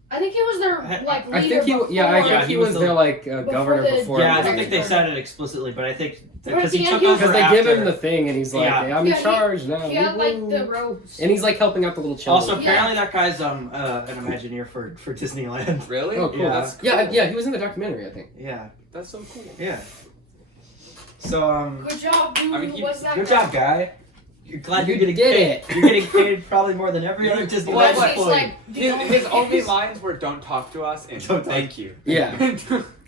I think he was their like leader. I think he, yeah, I before- think Yeah, he he was was their the- like before governor the- before. Yeah, I Yeah, don't think they that's said it explicitly, but I think But because he at the took end, over Because they after. give him the thing, and he's like, Yeah. "Hey, I'm Yeah, in he- charge now." He had like Woo. the robes. And he's like helping out the little children. Also, Yeah. apparently that guy's an Imagineer for Disneyland. Really? Oh, cool. Yeah. That's cool. Yeah, he was in the documentary, I think. Yeah, That's so cool. yeah. So Good job, dude. I mean, he- What's that? good guy? job, guy. You're glad You you're getting did paid. it. You're getting paid probably more than every other Disneyland Well, He's employee. like, do you know His what only it is? lines were "Don't talk to us" and Don't talk. "Thank you." Yeah,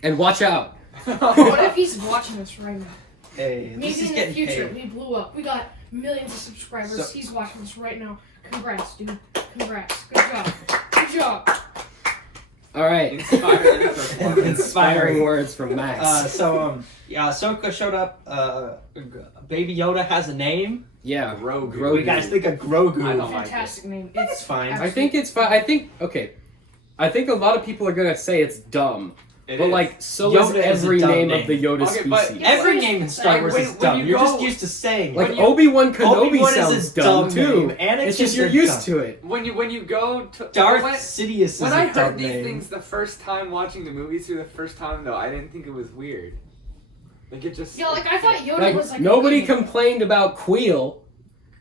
and watch out. What if he's watching us right now? Hey, at least Maybe he's in the getting future paid. we blew up. We got millions of subscribers. So- He's watching this right now. Congrats, dude. Congrats. Good job. Good job. All right. Inspiring words from Max. Ahsoka showed up. Baby Yoda has a name. yeah. Grogu. We guys think of Grogu. I don't like Fantastic name. It's fine. I think it's fine. I think a lot of people are gonna say it's dumb, It but is. like so Yoda is is a every dumb name name. of the Yoda Okay, but- species. Every name in Star Wars is when dumb. you You're go- just used to saying it. Like when you- Obi-Wan Kenobi Obi-Wan is sounds a dumb dumb too. name. Anakin's It's just you're a used dumb- to it. when you go to Darth when, Sidious is when a I dumb heard these name. things the first time watching the movies through the first time though, I didn't think it was weird. Like it just Yeah, like I thought Yoda was like nobody a good name. complained about Queel.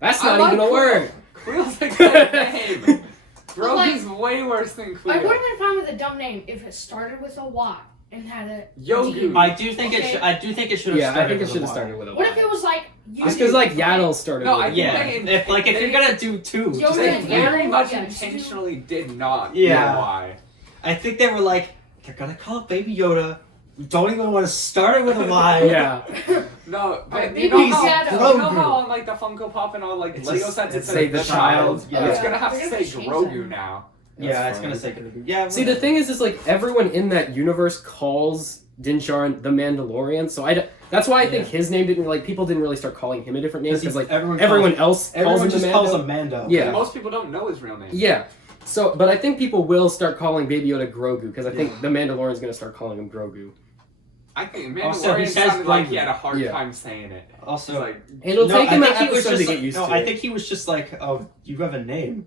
That's I not like even a Queel. word. Queel's a good name. But, like, Grogu's way worse than Queel. I would have been fine with a dumb name if it started with a Y and had a Yogu. D. I do think Okay. it should have Yeah, started I think it with should a have Y. started with a What if Y. it was like Just because like Yaddle started No, with I a think Y. Yeah, if you're gonna do two, Yoda just They make and three. very Yaddle, much yeah, just do- intentionally did not. Yeah. know why. I think they were like, they're gonna call it Baby Yoda. We don't even want to start it with a Y. Yeah. No, but Alright, you maybe know, how, Yaddle. you know how on like the Funko Pop and all like It's Lego just- sets it it's says say the child. Yeah. It's gonna have They're to gonna say change Grogu that. now. Yeah, That's it's gonna fine. say Grogu. Yeah. See, the thing is like everyone in that universe calls Din Djarin the Mandalorian, so that's why I think Yeah. his name didn't like people didn't really start calling him a different name because like everyone else calls everyone him just the calls Mando. him Mando. Yeah. Most people don't know his real name. Yeah. So, but I think people will start calling Baby Yoda Grogu because I think Yeah. the Mandalorian's gonna start calling him Grogu. I think Also, he Mandalorian says sounded like he Grogu. had a hard Yeah. time saying it. It's Also, like It'll take him an I think he was episode to just get like, used no, to I it. think he was just like, oh, you have a name.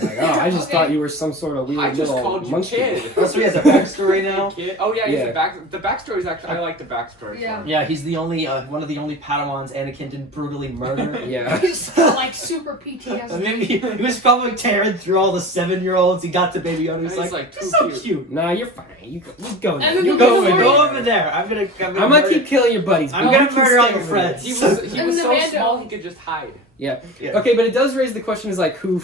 Like, oh, I just Okay. thought you were some sort of weird I just little called you monkey. kid. Also, he has a backstory now. Kid. Oh yeah, he's Yeah. the backstory's actually I like the backstory. Yeah. for it. Yeah, he's the only one of the only Padawans Anakin didn't brutally murder. Yeah. He's got, like super I PTSD. mean, he was probably tearing through all the 7-year-olds. He got to Baby Yoda. He's And he's like, like, too "It's so cute." cute. Nah, you're fine. You go. And then You the go. Mandalorian- Go over there. I'm gonna I'm gonna keep killing your buddies. I'm but gonna you can murder all stay your over there. friends. He And was the so Mando- small he could just hide. Yeah. Yeah. Okay, but it does raise the question: is like who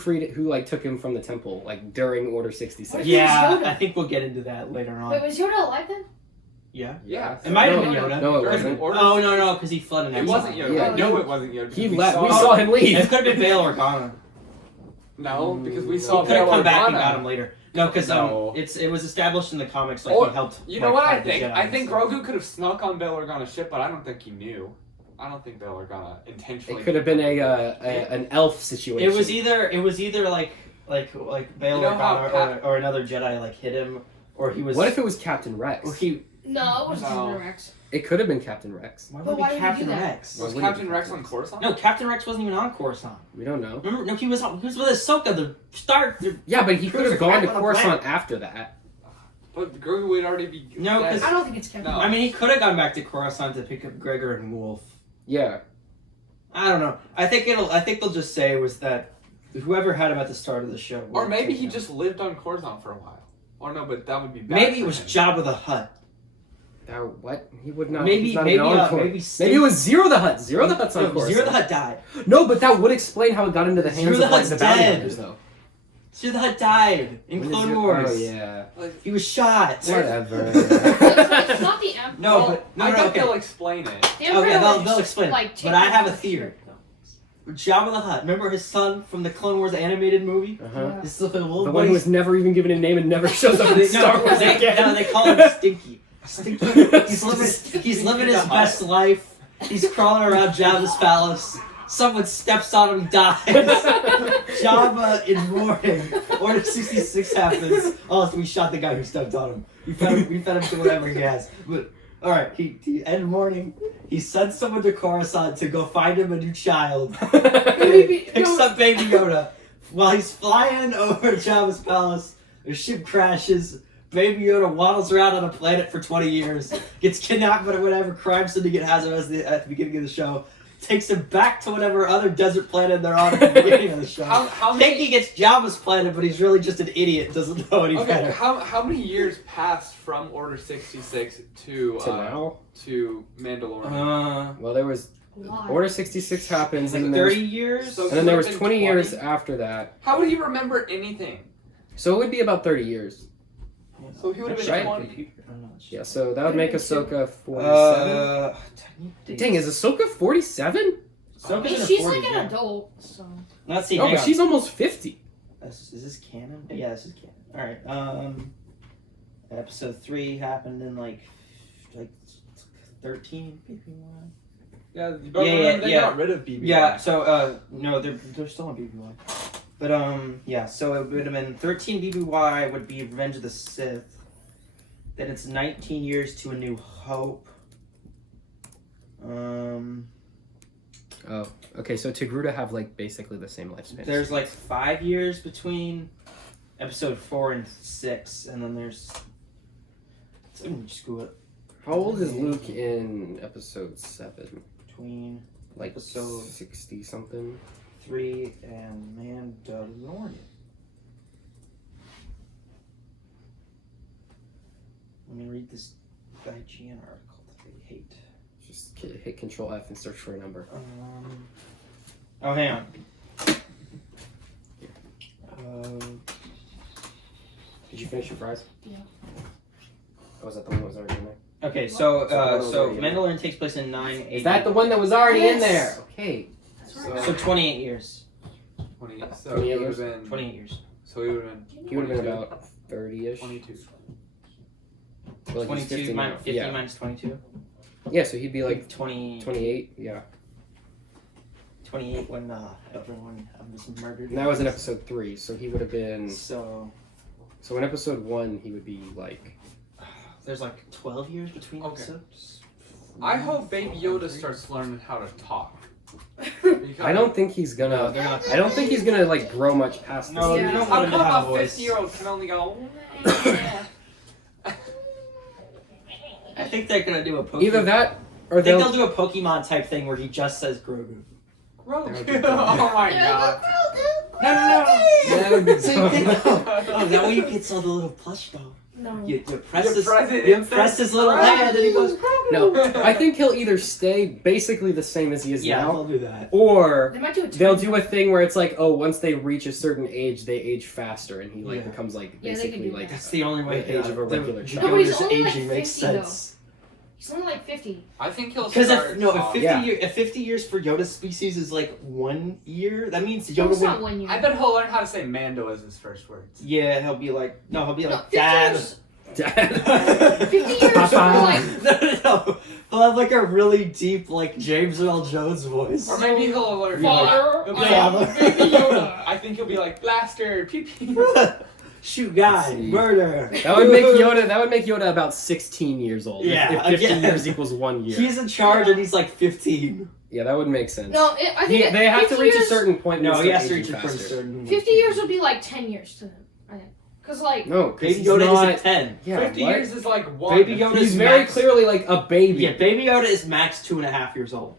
like took him from the temple, like during Order 66? Yeah, Yoda. I think we'll get into that later on. Wait, was Yoda alive then? Yeah. Yeah. It might have No, been Yoda. no, it During wasn't. Order Oh no, because he fled an It exile. wasn't Yoda. Yeah, I know it wasn't Yoda. He because left. We saw him leave. It could have been Bail Organa. No, because we He saw could have Bail come back and Organa. got him later. No, because No. it was established in the comics like Or- he helped. You know like, what I fight the think? Jedi I and think stuff. Grogu could have snuck on Bail Organa's ship, but I don't think he knew. I don't think Bail Organa intentionally. It could have been an elf situation. It was either like Bail You know how Organa or another Jedi like hit him, or he was. What if it was Captain Rex? Or he? No, it wasn't No. Rex. It could have been Captain Rex. Why But would it why be would he Captain do that? Rex? Was Why Captain wouldn't Rex it be on Coruscant? No, Captain Rex wasn't even on Coruscant. We don't know. Remember? No, he was with Ahsoka. The start. Yeah, but he could have Who's gone to the crap on the Coruscant after that. But Grogu would already be. No, dead. 'cause- I don't think it's Captain. No. I mean, he could have gone back to Coruscant to pick up Gregor and Wolf. Yeah. I don't know. I think they'll just say it was that whoever had him at the start of the show. Or maybe took he him. just lived on Coruscant for a while. Or no, but that would be bad. Maybe it for was him. Jabba the Hutt. What? He would not. Maybe he's not maybe even on Coruscant. maybe Maybe it was Zero the Hutt. Zero the Hutt's on No, Coruscant. Zero the Hutt died. No, but that would explain how it got into the hands Zero the of like, Hutt's the bounty dead. hunters, though. Zero the Hutt died in When is Clone Zero- Wars. Oh yeah. He was shot. Whatever. It's not the Emperor. No, Well, but no, I no, bet okay. they'll explain it. The Emperor Okay, like, they'll explain. like, But I have a take- theory. Jabba the Hutt. Remember his son from the Clone Wars animated movie? Uh-huh. Yeah. This little The boy. one who was never even given a name and never shows up in Star Wars again. they call him Stinky. Stinky. He's living his best life. He's crawling around Jabba's palace. Someone steps on him, dies. Jabba in mourning. Order 66 happens. Oh, so we shot the guy who stepped on him. We fed him to whatever he has. But all right, he end morning. He sends someone to Coruscant to go find him a new child. Baby- Picks no. up Baby Yoda. While he's flying over Jabba's palace, the ship crashes. Baby Yoda waddles around on a planet for 20 years, gets kidnapped by whatever crime syndicate has him at the beginning of the show, takes him back to whatever other desert planet they're on at the beginning of the show. How many? Thinking it's Jabba's planet, but he's really just an idiot, doesn't know any Okay, better. how many years passed from Order 66 to now? to Mandalorian? Well, there was Why? Order 66 happens, Like and then 30 years? So- there was Within 20 years 20? after that. How would he remember anything? So it would be about 30 years. So he would have been Right. 20. Yeah, so that would make Ahsoka 47. Dang, is Ahsoka 47? Ahsoka's in her She's 40s, like an yeah. adult, so. Let's see. Oh, hang but on. she's almost 50. Is this canon? Yeah, this is canon. All right. Episode 3 happened in like 13 BBY. Yeah, but Yeah, remember, they yeah. got rid of BB. Yeah. So no, they're still on BBY. But yeah. So it would have been 13 BBY would be Revenge of the Sith. Then it's 19 years to A New Hope. Oh, okay. So Togruta have like basically the same lifespan. There's like 5 years between episode 4 and 6, and then there's. Screw it. How old is Luke in episode 7? Between Like Episode- 60 something. 3 and Mandalorian. Let me read this IGN article that they hate. Just hit Control F and search for a number. Oh, hang on. Did you finish your fries? Yeah. Oh, was that the one that was already in there? Okay, so So Mandalorian takes place in 980. Is that the one that was already in Yes. there? Okay. That's So- right. So 28 years. 20. So 28 he would years? have been. 28 years. So he would have been. He would have been 22. about 30-ish. 22. Well, he's 22 50 minus now. 50 Yeah. minus 22. Yeah, so he'd be like 28 yeah. 28 when everyone was murdered. And that was in episode 3, so he would have been. So So in episode 1, he would be like. there's like 12 years between Okay. episodes. I hope Baby Yoda starts learning how to talk. I don't think he's No, gonna. they're not. I don't think he's gonna like grow much past No, this. Yeah. you don't How want him to come have a a voice. 50-year-old can only go? I think they're gonna do a Pokemon. Either that or I think they'll. they'll do a Pokemon type thing where he just says Grogu. Grogu. Oh my god. That would be So you think, dumb. oh, that way you get all the little plush though. No. You press You his, press it, you it press says his little hand and he goes Grogu. No, I think he'll either stay basically the same as he is Yeah, now, they'll do that. or They might do a they'll time do a thing where it's like, oh, once they reach a certain age, they age faster, and he like Yeah. becomes like Yeah, they can basically do like. That's the only way. The age of a regular child. No, but he's Yoda's only, like, aging makes 50 though. sense. He's only like 50. I think he'll Because start. if 50 talking. Yeah. if 50 years for Yoda's species is like 1 year, that means No, Yoda it's not would. 1 year. I bet he'll learn how to say Mando as his first words. Yeah, he'll be like No, 50 Dad. years. Dad. 50 years for like. No. He'll have like a really deep like James Earl Jones voice. Or maybe he'll learn. Father, He'll be I am like, Baby Yoda. I think he'll be like blaster, pee pee. Shoot guy, See. murder. That would make Yoda. That would make Yoda about 16 years old. Yeah, if 50 again. years equals 1 year. He's in charge and he's like 15. Yeah, that would make sense. No, I think They have to 50 reach a years- certain point. No, and he start has to aging reach a pretty faster. certain. 50 years would be like 10 years to them, I think. Because, like, No, 'cause Baby he's Yoda not, is at 10. Yeah, 50 what? years is like one. Baby Yoda He's is very max, clearly like a baby. Yeah, Baby Yoda is max 2.5 years old.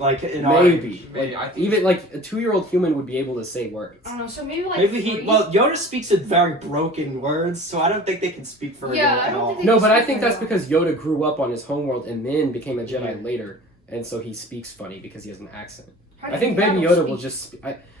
Like in our Maybe. age. Maybe, Like, I think- even like a 2-year-old human would be able to say words. I don't know, so maybe like Maybe 3? he. Well, Yoda speaks in very broken words, so I don't think they can speak for him Yeah, I at don't all. think they- No, but I speak think very that's well. because Yoda grew up on his homeworld and then became a Jedi later, and so he speaks funny because he has an accent. How I do think you Baby not Yoda speak? will just.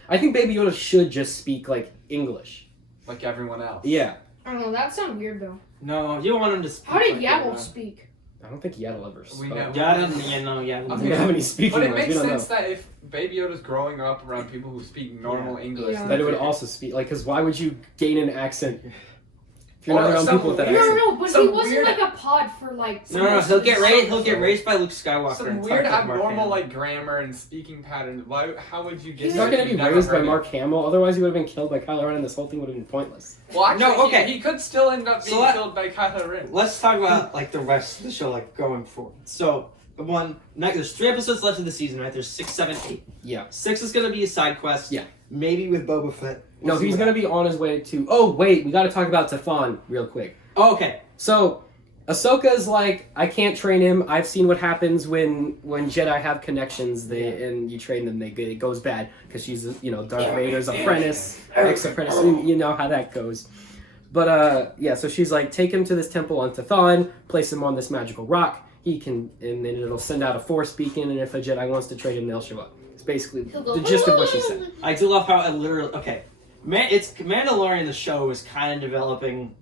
I think Baby Yoda should just speak like English. like everyone else. Yeah, I don't know, that sounds weird though. No, you don't want him to speak. How did like Yaddle that. speak? I don't think Yaddle ever spoke. We know. Yaddle, yeah, no, Yaddle. We don't have any speaking But it words. makes We don't know. sense that if Baby Yoda's growing up around people who speak normal English, Yeah. That it would also speak like, because why would you gain an accent if you're Or not around some people with that weird- accent? No, but Some he wasn't weird- like a pod for like. No, he'll get raised. He'll get raised by Luke Skywalker. some and weird talk like Mark abnormal Hamill. like grammar and speaking patterns. Why? How would you get? He's He's not going going to be raised by Mark Hamill, otherwise he would have been killed by Kylo Ren and this whole thing would have been pointless. Well, actually, No, okay. he could still end up being So let- killed by Kylo Ren. Let's talk about like the rest of the show, like going forward. So there's 3 episodes left of the season, right? There's 6, 7, 8. Yeah. 6 is gonna be a side quest. Yeah. Maybe with Boba Fett. No, he's going to be on his way to... Oh, wait, we got to talk about Tefan real quick. Oh, okay. So, Ahsoka's like, I can't train him. I've seen what happens when Jedi have connections and you train them, it goes bad. Because she's, Darth Vader's apprentice, ex-apprentice, and you know how that goes. But, so she's like, take him to this temple on Tefan, place him on this magical rock. He can, and then it'll send out a force beacon, and if a Jedi wants to train him, they'll show up. It's basically the gist of what she said. I do love how it literally. Okay, it's Mandalorian. The show is kind of developing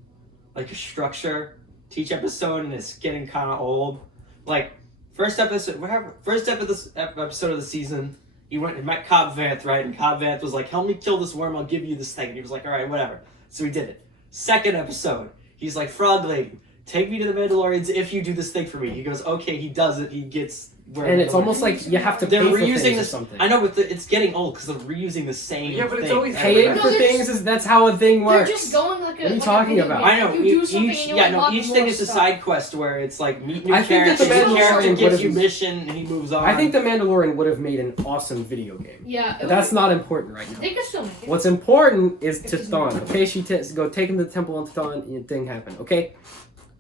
like a structure to each episode, and it's getting kind of old. Like first episode of the season, he went and met Cobb Vanth, right? And Cobb Vanth was like, help me kill this worm, I'll give you this thing. And he was like, alright, whatever. So he did it. Second episode, he's like, Frog Lady, take me to the Mandalorians if you do this thing for me. He goes, okay, he does it, he gets where And it's almost like you have to pay they're for reusing things or this. something. I know, but it's getting old because they're reusing the same. Yeah, but it's thing. always Paying No, for they're things is that's how a thing They're works. just going like a. What are you like talking a video about? game. I know. You do something and you unlock each more thing is a stuff. side quest where it's like meet new I think that characters. the The Mandalorian character gives would've- you mission and he moves on. I think the Mandalorian would have made an awesome video game. Yeah. But that's not important right now. They could still make it. What's important is If he's Tithon. not- Okay, she go take him to the temple on Tithon, and thing happened. Okay,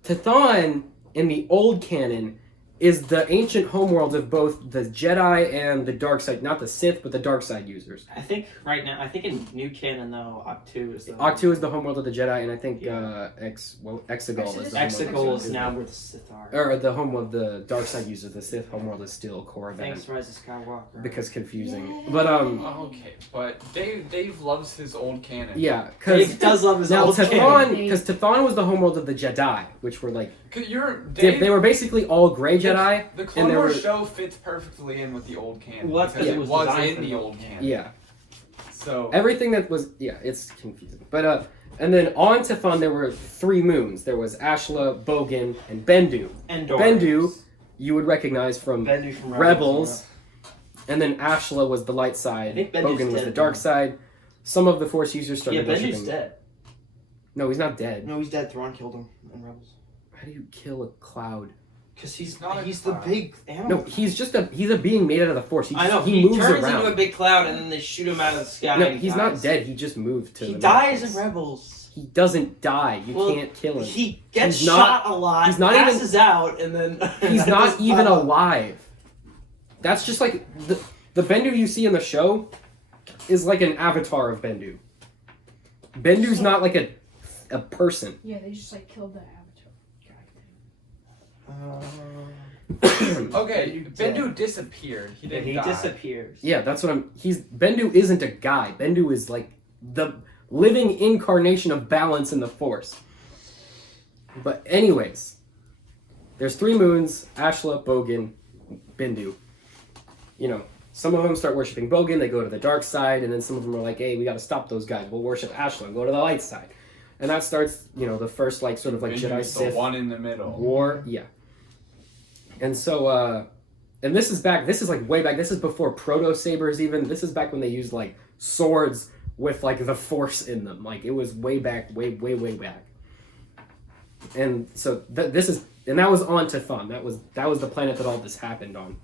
Tithon in the old canon is the ancient homeworld of both the Jedi and the dark side, not the Sith, but the dark side users. I think right now. I think in new canon though, Octu is the. Octu is the homeworld of the Jedi, and I think Yeah. Exegol is the homeworld of Exegol is the- now where the Sith are. or the homeworld of the dark side users. The Sith homeworld is still Korriban Thanks, Rise of Skywalker. because confusing. Yeah. But Okay, but Dave loves his old canon. yeah, because Dave does love his now old canon. Tithon, because Tithon was the homeworld of the Jedi, which were like Cause you're they were basically all gray Jedi. The and Clone there Wars were- show fits perfectly in with the old canon. Well, that's because because it it was was designed in for the the old old canon. Yeah. So Everything that was it's confusing. But and then on Tithon there were 3 moons. There was Ashla, Bogan, and Bendu. And Bendu you would recognize from Bendu from Rebels, and then Ashla was the light side. I think Bendu's Bogan was dead the dark now. side. Some of the Force users Yeah, started Bendu's worshiping. dead. No, he's not dead. No, he's dead. Thrawn killed him in Rebels. How do you kill a cloud? Because He's not a he's the cloud. big animal. No, he's a being made out of the Force. I know. He He moves turns around. into a big cloud and then they shoot him out of the sky. No, and he he's not dies. dead. He just moved to. He the dies in Matrix. Rebels. He doesn't die. You Well, can't kill him. He gets He's not- shot a lot. he's not even- passes out, and then He's not just even pop up. alive. That's just like the Bendu you see in the show is like an avatar of Bendu. Bendu's not like a person. Yeah, they just like killed the avatar guy. okay, dead. Bendu disappeared. He Yeah, didn't he die. disappears. Yeah, that's what I'm. Bendu isn't a guy. Bendu is like the living incarnation of balance in the Force. But anyways, there's 3 moons: Ashla, Bogan, Bendu. You know, some of them start worshiping Bogan. They go to the dark side, and then some of them are like, "Hey, we got to stop those guys. We'll worship Ashla and go to the light side." And that starts, the first like sort of like Bendu's Jedi the Sith one in the middle. war. Yeah. And so, and this is like way back. This is before proto sabers even. This is back when they used like swords with like the Force in them. Like it was way back, way back. And so that was on Tithon. That was the planet that all this happened on.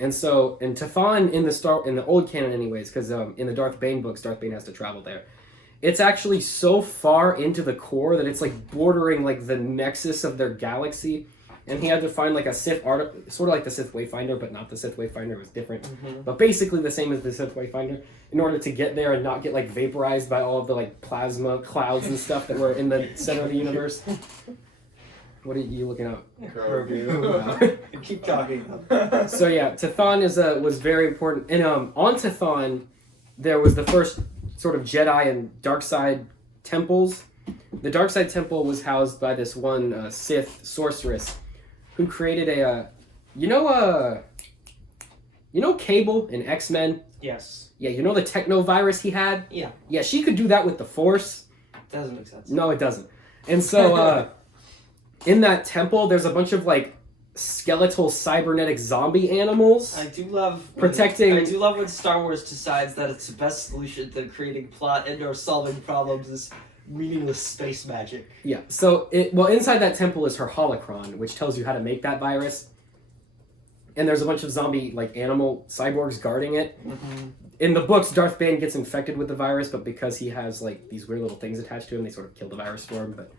And so, and Tithon in the old canon, anyways, because in the Darth Bane books, Darth Bane has to travel there. It's actually so far into the core that it's like bordering like the nexus of their galaxy. And he had to find like a Sith sort of like the Sith Wayfinder, but not the Sith Wayfinder. It was different, but basically the same as the Sith Wayfinder. In order to get there and not get like vaporized by all of the like plasma clouds and stuff that were in the center of the universe. What are you looking up? Grogu. Keep talking. So yeah, Tithon was very important, and on Tithon, there was the first sort of Jedi and dark side temples. The dark side temple was housed by this one Sith sorceress, who created Cable in X-Men. Yes. Yeah, you know the techno virus he had. Yeah. Yeah, she could do that with the Force. Doesn't make sense. No, it doesn't. And so, in that temple, there's a bunch of like skeletal cybernetic zombie animals. I do love Protecting- I do love when Star Wars decides that it's the best solution to creating plot and/or solving problems is meaningless space magic. Yeah. So inside that temple is her holocron, which tells you how to make that virus. And there's a bunch of zombie like animal cyborgs guarding it. In the books, Darth Bane gets infected with the virus, but because he has like these weird little things attached to him, they sort of kill the virus for him. But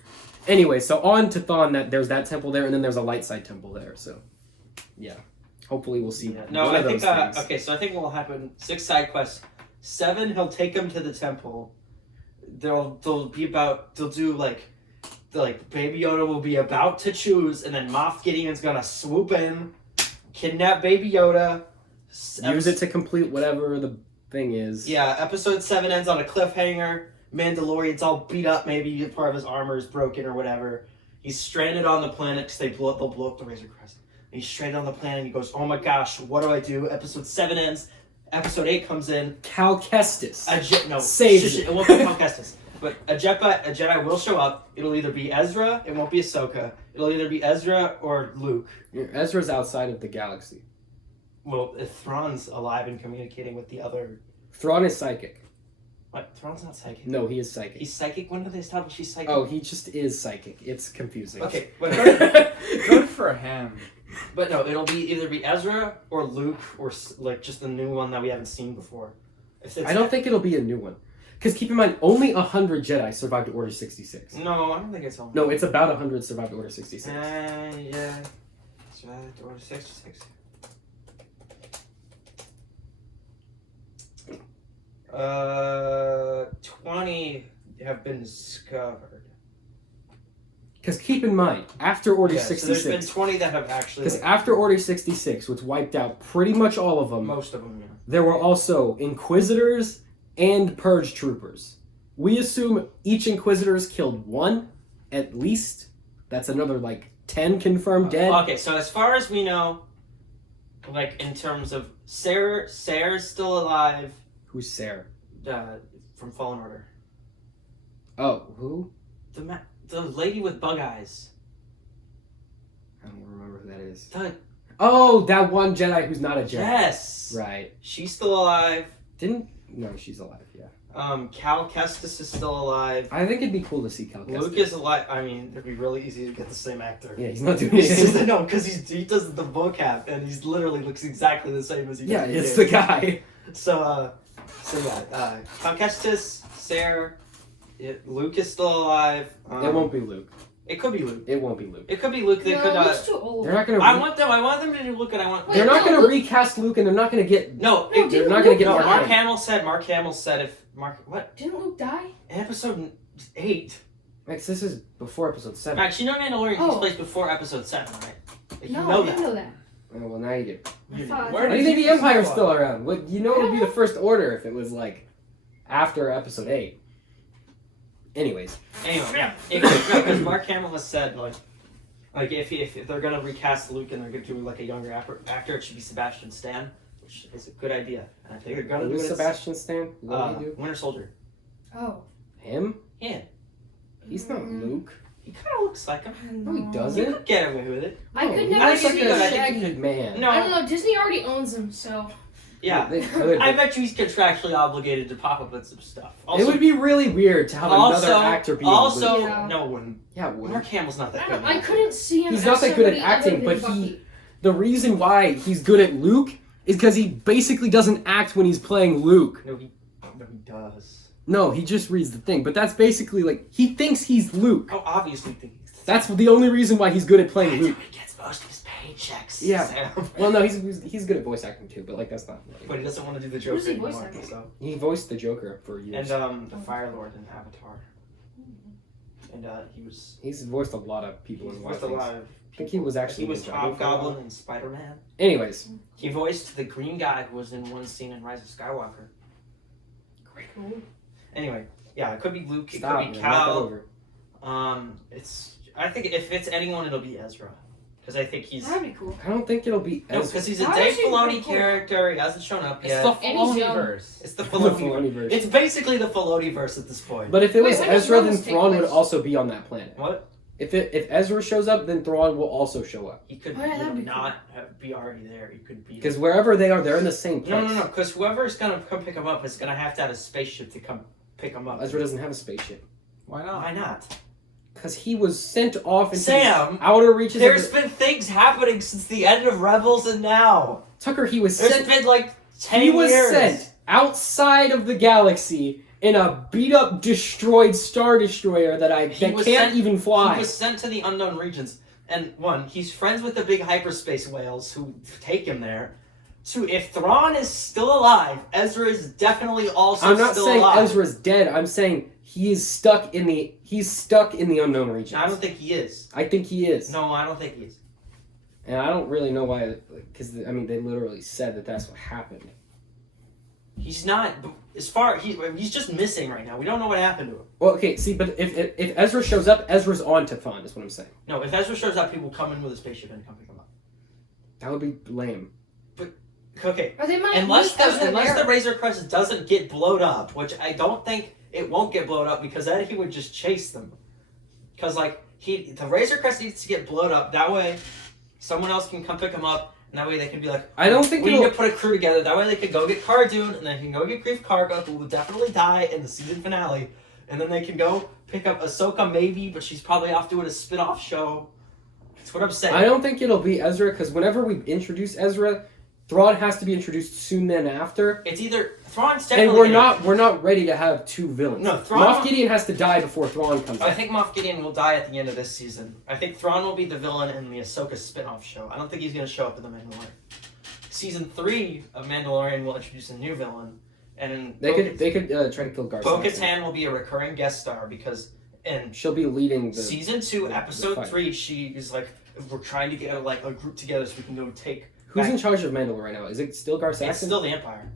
anyway, so on Tithon, there's that temple there, and then there's a light side temple there. So yeah, hopefully we'll see. No, one I of think those things. okay. So I think what will happen: 6 side quests. 7, he'll take them to the temple. They'll do like Baby Yoda will be about to choose, and then Moff Gideon's gonna swoop in, kidnap Baby Yoda. Use it to complete whatever the thing is. Yeah, episode 7 ends on a cliffhanger. Mandalorian's all beat up, maybe part of his armor is broken or whatever. He's stranded on the planet because they'll blow up the Razor Crest. he's stranded on the planet, and he goes, "Oh my gosh, what do I do?" Episode 7 ends. Episode 8 comes in. Cal Kestis. Saves it. It won't be Cal Kestis. But a Jedi will show up. It'll either be Ezra. It won't be Ahsoka. It'll either be Ezra or Luke. Ezra's outside of the galaxy. Well, if Thrawn's alive and communicating with the other... Thrawn is psychic. What? Thrawn's not psychic. No, he is psychic. He's psychic? When did they establish he's psychic? Oh, he just is psychic. It's confusing. Okay, but Good for him. But no, it'll be either be Ezra or Luke or like just the new one that we haven't seen before. I don't think it'll be a new one. Because keep in mind, only 100 Jedi survived Order 66. No, I don't think it's all. No, it's about 100 survived Order 66. Yeah. Survived Order 66. 20 have been discovered. Because keep in mind, after Order 66... So there's been 20 that have actually... Because after Order 66, which wiped out pretty much all of them... Most of them, yeah. There were also Inquisitors and Purge Troopers. We assume each Inquisitor's killed one, at least. That's another, 10 confirmed dead. Okay, so as far as we know, in terms of... Sarah's still alive. Who's Sarah? From Fallen Order. Oh, who? The lady with bug eyes. I don't remember who that is. Oh, that one Jedi who's not a Jedi. Yes. Right. She's still alive. No, she's alive, yeah. Cal Kestis is still alive. I think it'd be cool to see Cal Kestis. Luke is alive. I mean, it'd be really easy to get the same actor. Yeah, he's not doing anything. No, because he does the vocab, and he's literally looks exactly the same as he does. Yeah, it's the guy. So yeah, Cal Kestis, Sarah, Luke is still alive. It won't be Luke. It could be Luke. It won't be Luke. It could be Luke. They could. Luke's too old. They're not gonna. I want them to do Luke, and I want. They're not gonna recast Luke, and they're not gonna get. They're not gonna get Mark Mark Hamill said if Mark what Didn't Luke die? episode 8. Max, this is before episode 7. Max, you know Mandalorian takes place before episode 7, right? You know I didn't know that. Oh, well, now you do. You thought- Why do you think the Empire's still around? It would be the First Order if it was after episode 8. Anyways. Anyway, yeah. Because Mark Hamill has said if they're gonna recast Luke and they're gonna do a younger actor, it should be Sebastian Stan, which is a good idea. And I think they're gonna do Who's it. Sebastian Stan? What did he do? Winter Soldier. Oh. Him? Yeah. He's not Luke. He kind of looks like him. No, he You doesn't. could get away with it. I could he never looks like see a that. shaggy man. No. I don't know. Disney already owns him, so. Yeah. They could. I bet you he's contractually obligated to pop up with some stuff. Also, It would be really weird to have another actor be Also, Luke. Yeah. no one. Yeah, it would. Mark Hamill's not that I, good. don't, I couldn't see him. He's as not that good at somebody other acting, than but Bucky. the reason why he's good at Luke is because he basically doesn't act when he's playing Luke. No, he does. No, he just reads the thing. But that's basically he thinks he's Luke. Oh, obviously thinks. That's the only reason why he's good at playing Luke. He gets most of his paychecks. Yeah. Sam. Well, no, he's good at voice acting too, but that's not. But he doesn't want to do the Who's Joker he voice anymore. acting? So. He voiced the Joker for years. And the Fire Lord in Avatar. And He's voiced a lot of people in a lot of things. I think he was actually He was in Dragon Hobgoblin in Spider-Man. Anyways, He voiced the green guy who was in one scene in Rise of Skywalker. Great. Cool. Anyway, yeah, it could be Luke. It stop. could be Man, knock that Cal. over. I think if it's anyone, it'll be Ezra. Because I think he's. That'd be cool. I don't think it'll be No, Ezra. because he's a Why Dave is he Filoni pretty cool? character. He hasn't shown up It's yet. the And he's young. Filoniverse. It's the The Filoni. Filoniverse. It's basically the Filoniverse at this point. But if it was Wait, when does Ezra, then Rebels take Thrawn would place? also be on that planet. What? If Ezra shows up, then Thrawn will also show up. He could Oh, yeah, that'd be not be already there. He could be. Because wherever they are, they're in the same place. No. Because whoever's gonna come pick him up is gonna have to have a spaceship to come pick him up. Ezra doesn't have a spaceship. Why not? Why not? Because he was sent off into Sam, the outer reaches There's of the... been things happening since the end of Rebels and now. Tucker, he was There's sent... been 10 He was years. sent outside of the galaxy in a beat-up, destroyed Star Destroyer that can't even fly. He was sent to the unknown regions. And one, he's friends with the big hyperspace whales who take him there. Two, if Thrawn is still alive, Ezra is definitely also I'm not still saying alive. Ezra's dead. I'm saying he's stuck in the unknown regions. I don't think he is. I think he is. No, I don't think he is. And I don't really know why, because they literally said that that's what happened. He's not. He's just missing right now. We don't know what happened to him. Well, okay, see, but if Ezra shows up, Ezra's on to Thrawn, is what I'm saying. No, if Ezra shows up, he will come in with a spaceship and come pick him up. That would be lame. Okay, Or they might unless meet Ezra the there. Razor Crest doesn't get blowed up, which I don't think it won't get blowed up because then he would just chase them. Because like the Razor Crest needs to get blowed up. That way, someone else can come pick him up, and that way they can be like, I don't think we need to put a crew together. That way they can go get Cara Dune, and they can go get Grief Karga, who will definitely die in the season finale, and then they can go pick up Ahsoka maybe, but she's probably off doing a spin-off show. That's what I'm saying. I don't think it'll be Ezra because whenever we introduce Ezra, Thrawn has to be introduced soon then after. It's either Thrawn's definitely. And we're not ready to have two villains. No, Thrawn. Moff Gideon has to die before Thrawn comes I out. think Moff Gideon will die at the end of this season. I think Thrawn will be the villain in the Ahsoka spin-off show. I don't think he's going to show up in The Mandalorian. Season 3 of Mandalorian will introduce a new villain, and They could try to kill Garth. Bo-Katan will be a recurring guest star because in She'll be leading the Season 2, the Episode fight. 3, she is like, we're trying to get like a group together so we can go take. Who's in charge of Mandalore right now? Is it still Gar It's Saxon? still the Empire.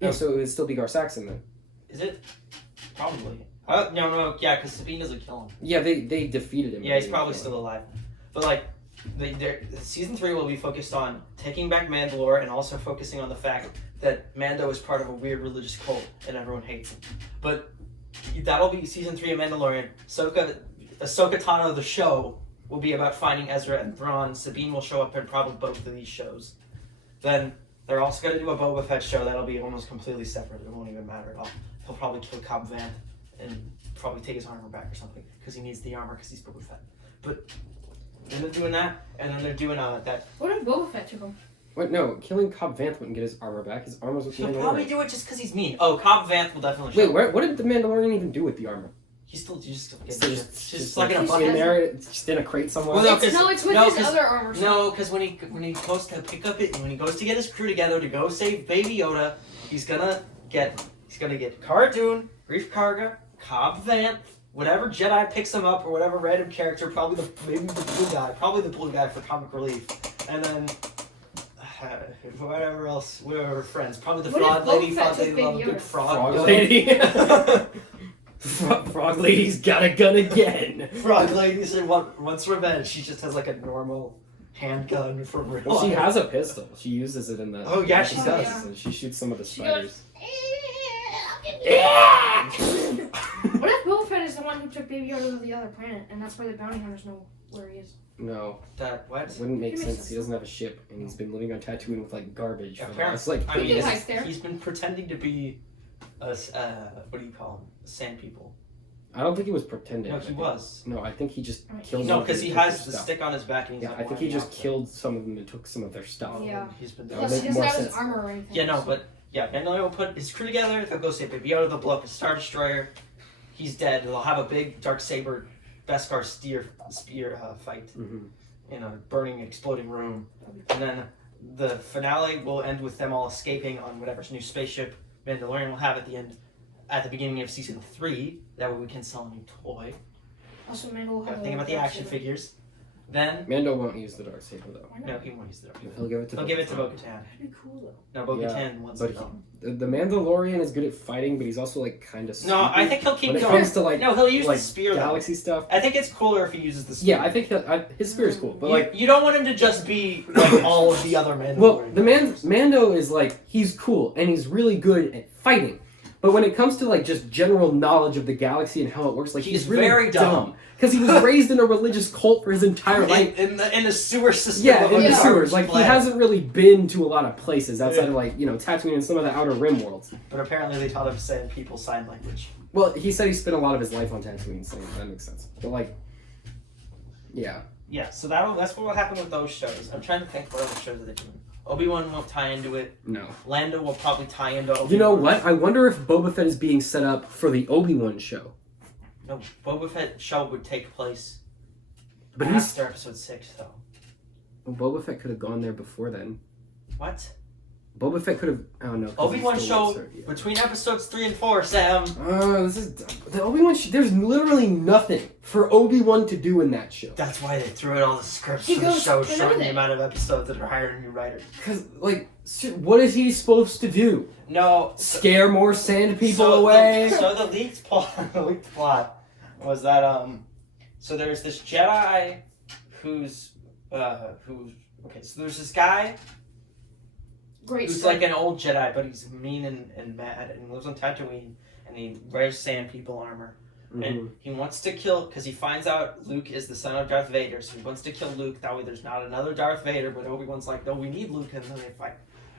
No, so it would still be Gar Saxon then. Is it? Probably. No, yeah, because Sabine doesn't kill him. Yeah, they defeated him. Yeah, he's probably still alive. But like, season 3 will be focused on taking back Mandalore and also focusing on the fact that Mando is part of a weird religious cult and everyone hates him. But that'll be season 3 of Mandalorian. Ahsoka Tano, the show, will be about finding Ezra and Thrawn. Sabine will show up in probably both of these shows. Then they're also going to do a Boba Fett show that'll be almost completely separate. It won't even matter at all. He'll probably kill Cobb Vanth and probably take his armor back or something because he needs the armor because he's Boba Fett. But then they're doing that, and then they're doing that. What if Boba Fett took him? Wait, no, killing Cobb Vanth wouldn't get his armor back. His armor's with He'll Mandalorian. probably do it just because he's mean. Oh, Cobb Vanth will definitely show Wait, up. what did the Mandalorian even do with the armor? He's just Just like in a in bucket. there, it's just in a crate somewhere. Well, no, It's with no, his 'cause- other armor. No, because when he goes to pick up it, when he goes to get his crew together to go save Baby Yoda, he's gonna get Cara Dune, Grief Karga, Cobb Vanth, whatever Jedi picks him up or whatever random character, probably maybe the blue guy for comic relief, and then whatever friends, probably the What if frog lady. Boba Fett Frog lady, took love a Baby good Yoda? frog. Frog lady. Frog lady's got a gun again. Frog lady said wants revenge. She just has like a normal handgun from real Well, she life. has a pistol. She uses it in the. Oh, yeah, she does. does. And she shoots some of the She goes, spiders. What if Boba Fett is the one who took Baby Yoda to the other planet, and that's why the bounty hunters know where he is? No, That what? wouldn't make It makes sense. sense. He doesn't have a ship, and he's been living on Tatooine with like garbage for the Apparently- last like I 30 mean, He years. hikes there. he's been pretending to be what do you call them? Sand people. I don't think he was pretending. No, I he think- was. No, I think he just Right. killed. No, them because and he took has their the stuff. stick on his back and he's Yeah, not I think he wearing just it. killed some of them and took some of their stuff. Yeah. He's been That doing would Plus, make he doesn't more have his sense. armor or anything. Yeah, no, so- but yeah, Mandalorian will put his crew together. They'll go save Baby Yoda. They'll blow up his Star Destroyer. He's dead. They'll have a big Darksaber Beskar spear fight Mhm. in a burning, exploding room, and then the finale will end with them all escaping on whatever new spaceship Mandalorian will have at the beginning of season 3. That way we can sell a new toy. Also, Mando will Gotta have think a about the action lightsaber. figures. Then Mando won't use the Darksaber though. Why not? no, he won't use the Darksaber. He'll give it to. He'll give it to Bo-Katan. Bo-Katan. That'd be cool though. No, Bo-Katan wants but it though. The Mandalorian is good at fighting, but he's also like kind of. No, I think he'll keep when it going. comes to like No, he'll use like the spear though. galaxy stuff. I think it's cooler if he uses the spear. Yeah, I think his spear is cool, but You- like, you don't want him to just be like all of the other Mandalorian. well, the characters. Mando is like he's cool and he's really good at fighting, but when it comes to like just general knowledge of the galaxy and how it works, like He's he's really very dumb. because he was raised in a religious cult for his entire life. in the sewer system. Yeah, of in a the Yeah. sewers. Like, he planet. hasn't really been to a lot of places outside Yeah. of, like, Tatooine and some of the Outer Rim worlds. But apparently they taught him Sand people sign language. Well, he said he spent a lot of his life on Tatooine, so that makes sense. But, like, yeah. Yeah, so that's what will happen with those shows. I'm trying to think what other shows are they doing. Obi-Wan won't tie into it. No. Lando will probably tie into Obi-Wan. You know what? I wonder if Boba Fett is being set up for the Obi-Wan show. No, Boba Fett show would take place But he's... after episode 6, though. Well, Boba Fett could have gone there before then. What? Boba Fett could have... I don't know. 'cause he Obi-Wan still show lives there, yeah. between episodes 3 and 4, Sam. This is... The Obi-Wan there's literally nothing for Obi-Wan to do in that show. That's why they threw out all the scripts He for the goes show, for shorten the nothing. amount of episodes that are hiring new writers. Because, like, what is he supposed to do? No. Scare more sand people So away? The leaked plot was that so there's this Jedi who's Okay, so there's this guy Great who's story. like an old Jedi, but he's mean and mad, and he lives on Tatooine, and he wears sand people armor. And he wants to kill, because he finds out Luke is the son of Darth Vader, so he wants to kill Luke. That way there's not another Darth Vader, but Obi-Wan's like, no, we need Luke, and then they fight.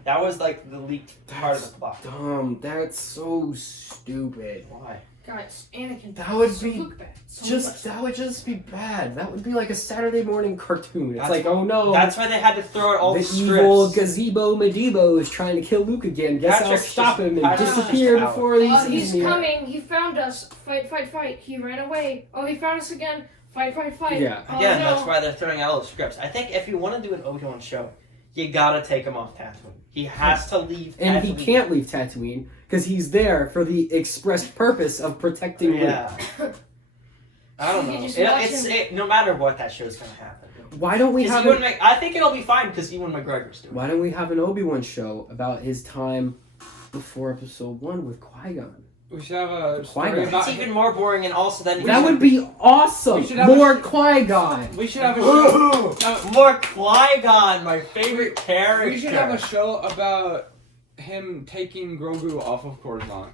That was like the leaked part of the plot. Dumb. That's so stupid. Why? Guys, Anakin. That would so be look bad. So That would just be bad. That would be like a Saturday morning cartoon. It's That's like, oh no. That's why they had to throw out all the evil scripts. gazebo Medebo is trying to kill Luke again. Guess I'll Patrick's stop just- him and Patrick's disappear just out. before he he's sees me. coming. He found us. Fight, fight, fight. He ran away. Oh, he found us again. Fight, fight, fight. Yeah. Oh, Again, no. that's why they're throwing out all the scripts. I think if you want to do an Obi-Wan show, you gotta take him off Tatooine. He has to leave Tatooine. And he can't leave Tatooine because he's there for the expressed purpose of protecting Luke. Yeah. I don't You know. just watch No matter what, that show's gonna happen. Why don't we have? I think it'll be fine because Ewan McGregor's doing it. Why don't we have an Obi-Wan show about his time before Episode 1 with Qui-Gon? We should have a Qui-Gon. story about It's even more boring, and also then That would be awesome. we should have More Qui-Gon. We should have a show. more Qui-Gon, my favorite character. We should have a show about him taking Grogu off of Coruscant.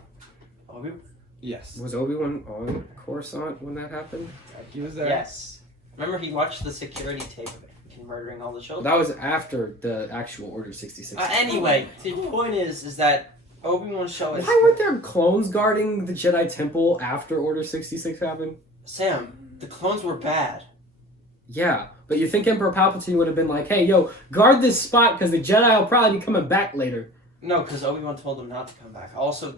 Obi? Yes. Was Obi-Wan on Coruscant when that happened? He was there. Yes. Remember, he watched the security tape of it, murdering all the children. That was after the actual Order 66. Anyway, the point is that Obi-Wan's show is. Why weren't there clones guarding the Jedi Temple after Order 66 happened? Sam, the clones were bad. Yeah, but you think Emperor Palpatine would have been like, hey, yo, guard this spot because the Jedi will probably be coming back later. No, because Obi-Wan told them not to come back. Also,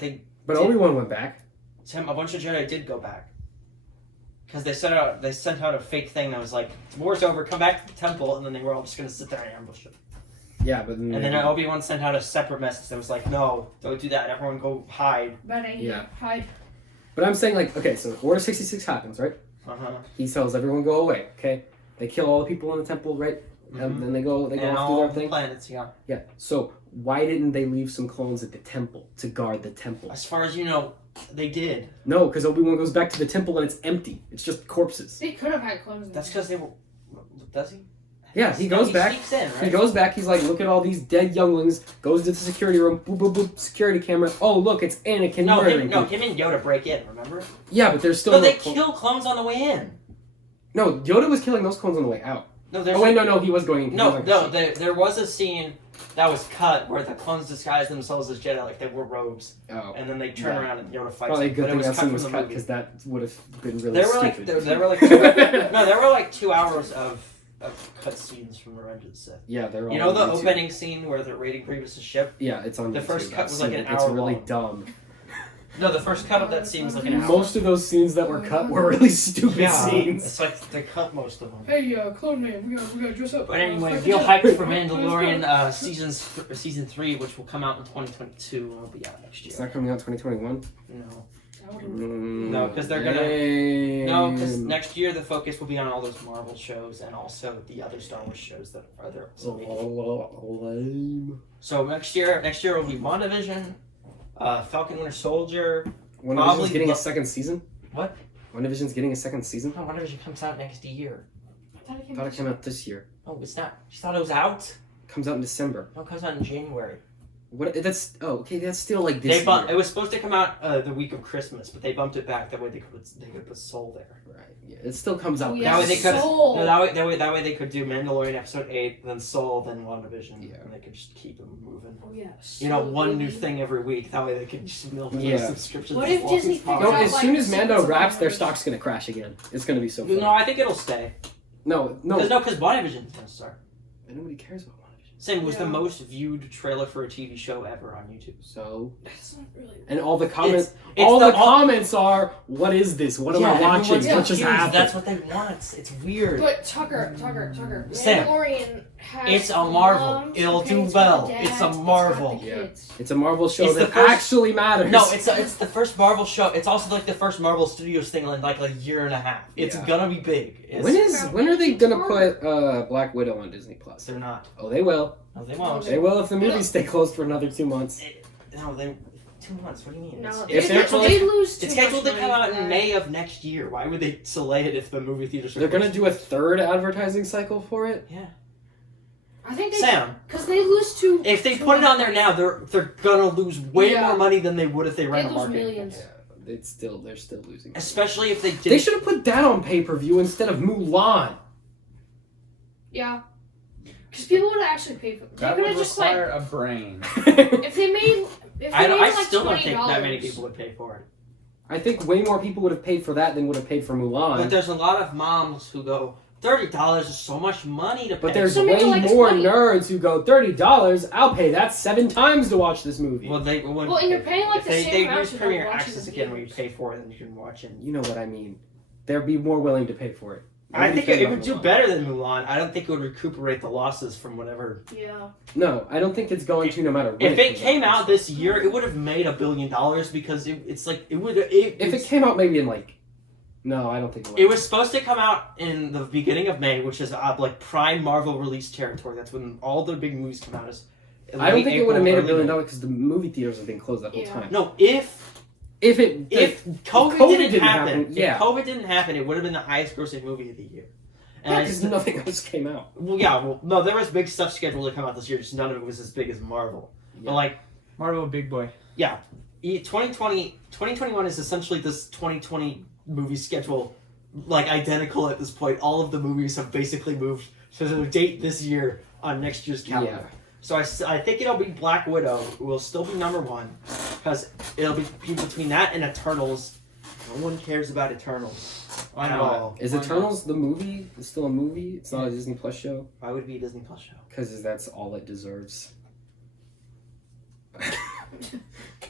But Obi-Wan went back. Sam, a bunch of Jedi did go back. Because they sent out a fake thing that was like, war's over, come back to the temple, and then they were all just going to sit there and ambush it. Yeah, but And then Obi-Wan sent out a separate message that was like, no, don't do that, everyone go hide. Bad idea. Hide. But I'm saying, like, okay, so Order 66 happens, right? Uh-huh. He tells everyone go away, okay? They kill all the people in the temple, right? And then they go And off do all their the thing. planets, yeah. Yeah, so why didn't they leave some clones at the temple to guard the temple? As far as you know, they did. No, because Obi-Wan goes back to the temple and it's empty. It's just corpses. They could have had clones. That's because they were... Does he? Yeah, he goes back. Sneaks in, right? He goes back, he's like, look at all these dead younglings, goes to the security room, boop, boop, boop, security camera. Oh, look, it's Anakin murdering people. him and Yoda break in, remember? Yeah, but there's still No, they clone- kill clones on the way in. No, Yoda was killing those clones on the way out. No, there's Oh, wait, no, he was going... there was a scene that was cut where the clones disguised themselves as Jedi, like they wore robes, Oh. and then they turn around and Yoda fights Probably a them, good but it thing was that cut scene from was the cut, movie. because that would have been really There were like stupid. there were like two, no, there were like 2 hours of cut scenes from Revenge of the Sith. Yeah, they're all You know the on YouTube. opening scene where they're raiding Grievous' ship? Yeah, it's on The YouTube. first cut I've was like seen an it. It's hour really long. dumb. No, the first cut of that scene was like an hour. Most of those scenes that were cut were really stupid yeah, scenes. it's like they cut most of them. Hey, Clone Man, we gotta dress up. But anyway, Fight feel the hyped Jedi. for Let's Mandalorian go. season 3, which will come out in 2022 and will be out next year. It's not coming out 2021? No. That would've- No, 'cause they're gonna- Damn. No, because next year the focus will be on all those Marvel shows and also the other Star Wars shows that are there. Lame. So next year will be WandaVision, Falcon Winter Soldier. WandaVision's Probably getting lo- a second season? What? WandaVision's getting a second season? No, WandaVision comes out next year. I I thought it came out this year. Oh, it's not. You thought it was out? Comes out in December. No, it comes out in January. What? That's okay. That's still like this They bump, year. it was supposed to come out the week of Christmas, but they bumped it back. That way they could put Soul there. Right. Yeah. It still comes out. Oh, That yeah, way they could. Soul. No, that way they could do Mandalorian episode 8, then Soul, then WandaVision, Yeah. and they could just keep them moving. Oh yes. You know, one new thing every week. That way they can just milk Yeah. those subscriptions. What as if long Disney as figures possible. No, out, as like, soon as the Mando sequence of wraps, their WandaVision? stock's gonna crash again. It's gonna be so funny. No, I think it'll stay. No. Because WandaVision's gonna start. Nobody cares about WandaVision. Sam was the Yeah. most viewed trailer for a TV show ever on YouTube. So, That's not really. and all the comments, It's all the- the comments are, "What is this? What am I watching? everyone's What just confused. happened?" That's what they want. It's weird. But Tucker. Sam, Mandalorian has it's a Marvel. moms, It'll do parents, well. dads, It's a got the Marvel. Yeah. kids. It's a Marvel show It's the that first- actually matters. No, it's the first Marvel show. It's also like the first Marvel Studios thing in like a year and a half. It's Yeah. gonna be big. When are they gonna put Black Widow on Disney Plus? They're not. Oh, they will. No, they won't. They will if the movies stay closed for another 2 months. No, they 2 months. What do you mean? No, If they, they're they lose too It's scheduled to much come money out for in that. May of next year. Why would they delay it if the movie theaters are They're gonna closed? do a third advertising cycle for it. Yeah. I think Sam, because they lose to. if they put it on there now, they're gonna lose way more money than they would if they ran They a lose marketing. millions. Yeah, they're still losing. Especially if they did. They should have put that on pay-per-view instead of Mulan. Yeah. Because people would have actually paid for it. They That could would have just require a brain. if they made. If they I made still don't $20, think that many people would pay for it. I think way more people would have paid for that than would have paid for Mulan. But there's a lot of moms who go, $30 is so much money to pay. But there's So maybe way like more 20. nerds who go $30. I'll pay that 7 times to watch this movie. Well, they wouldn't. Well, and you're paying like if the they, same they amount use to Premier watch Access the again, where you theaters. pay for it and you can watch it. You know what I mean. They'd be more willing to pay for it. I Nobody think cared it about would do Mulan. better than Mulan. I don't think it would recuperate the losses from whatever. Yeah. No, I don't think it's going to. No matter. When If it comes came out this year, it would have made $1 billion because it's like it would. If it came out maybe in like. No, I don't think it would. It was supposed to come out in the beginning of May, which is like prime Marvel release territory. That's when all the big movies come out. I don't think it would have made $1 billion May. because the movie theaters have been closed that whole Yeah. time. No, if COVID didn't happen, yeah. if COVID didn't happen, it would have been the highest grossing movie of the year. And I Because just, nothing else came out. well, yeah, well, no, there was big stuff scheduled to come out this year. Just none of it was as big as Marvel. But like, Marvel Big Boy. 2021 is essentially this 2020 movie schedule, like identical at this point. All of the movies have basically moved to the date this year on next year's calendar. Yeah. So I think it'll be Black Widow, who will still be #1, because it'll be between that and Eternals. No one cares about Eternals at all. Is Eternals the movie? It's still a movie? It's not a Disney Plus show? Why would it be a Disney Plus show? Because that's all it deserves.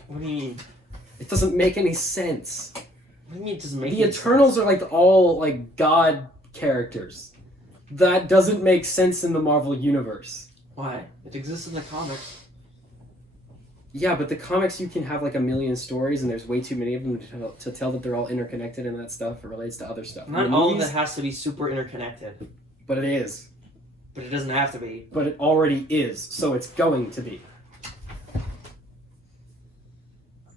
What do you mean? It doesn't make any sense. What do you mean it doesn't make The any Eternals sense? are like all like god characters. That doesn't make sense in the Marvel universe. Why? It exists in the comics. Yeah, but the comics you can have like 1 million stories, and there's way too many of them to tell that they're all interconnected and that stuff relates to other stuff. Not In the all of movies, it has to be super interconnected, but it is. but it doesn't have to be. But it already is, so it's going to be.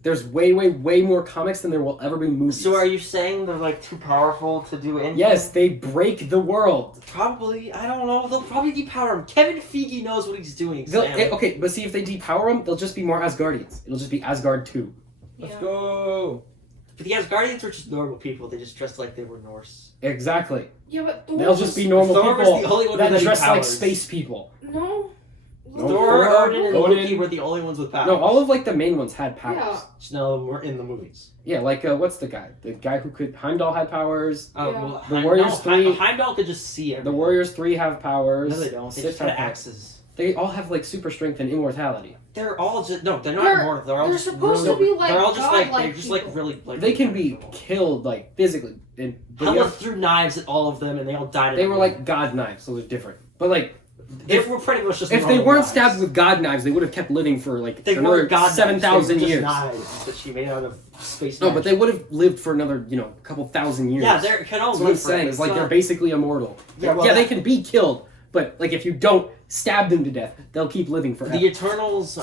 There's way more comics than there will ever be movies. So are you saying they're like too powerful to do anything? Yes, they break the world. Probably. I don't know. They'll probably depower him. Kevin Feige knows what he's doing. Sam. Okay, but see, if they depower them, they'll just be more Asgardians. It'll just be Asgard 2. Let's Yeah. go. But the Asgardians were just normal people. They just dressed like they were Norse. Exactly. Yeah, but They'll just be normal Thor was people the only one that with any dress like powers. space people. No. No, Thor, Thor, Odin, and Odin. Loki were the only ones with powers. No, all of like the main ones had powers. Yeah. Just none of them were in the movies. Yeah, like what's the guy? The guy who could Heimdall had powers. Oh, Yeah. well, The Warriors 3 Heimdall could just see everything. The Warriors 3 have powers. No, they don't. They Sith just had have powers. axes. They all have like super strength and immortality. They're all just they're not They're- immortal. They're all they're just supposed really, to be like they're all just like godlike they're just like people. really like They can be killed like physically. And Hela threw knives at all of them, and they all died. they were like god knives, so they're different. But like, they were pretty much just. if they normal weren't knives. stabbed with god knives, they would have kept living for like They another weren't god 7,000 knives, they were years. just knives that she made out of space. No, but magic. they would have lived for another, couple thousand years. Yeah, they can all That's what I'm live saying. forever. It's like not- they're basically immortal. Yeah, well, they that- can be killed, but like if you don't stab them to death, they'll keep living forever. the Eternals.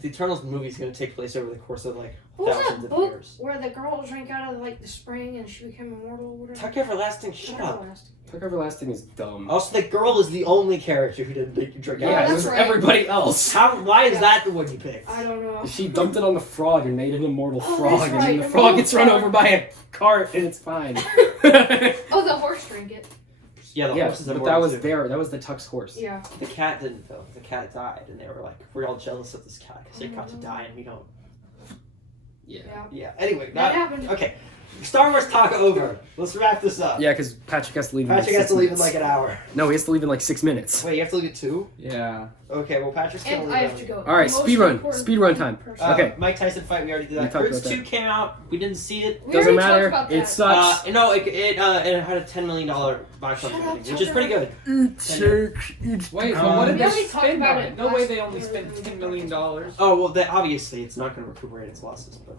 The Eternals movie is going to take place over the course of like What was thousands that of book years. where the girl drank out of like the spring and she became immortal or whatever? Tuck Everlasting, shut up. Tuck Everlasting is dumb. Also, the girl is the only character who didn't think you drink Yeah, yeah, out. it that's was right. everybody else. Why is that the one you picked? I don't know. She dumped it on the frog and made an immortal Oh, frog, that's and right, then the the frog little gets run frog. over by a cart, and it's fine. Oh, the horse drank it. Yeah, the Yeah, horse is but that immortal was too. that was the Tuck's horse. Yeah. The cat didn't though. The cat died, and they were like, "We're all jealous of this cat because it got to die, and we don't." Yeah. Yeah. Yeah. Anyway, That happened. okay. Star Wars talk over. Let's wrap this up. Yeah, because Patrick has to leave. Patrick in has 6 to leave in minutes. like an hour. No, he has to leave in like 6 minutes. Wait, you have to leave at 2? Yeah. Okay, well Patrick's gonna And leave. I have early. to go. All right, The most speed run. important Speed run time. person. Okay. Mike Tyson fight. We already did We that. talked Croods about 2 that. came out. We didn't see it. We Doesn't already talked matter. about It that. sucks. No, it had a $10 million box Shut office up, rating, which is Tucker. pretty good. Wait, but Um, what did we they already talked spend about on it it? No way last- they only spent $10 million. Oh well, obviously it's not going to recuperate its losses. But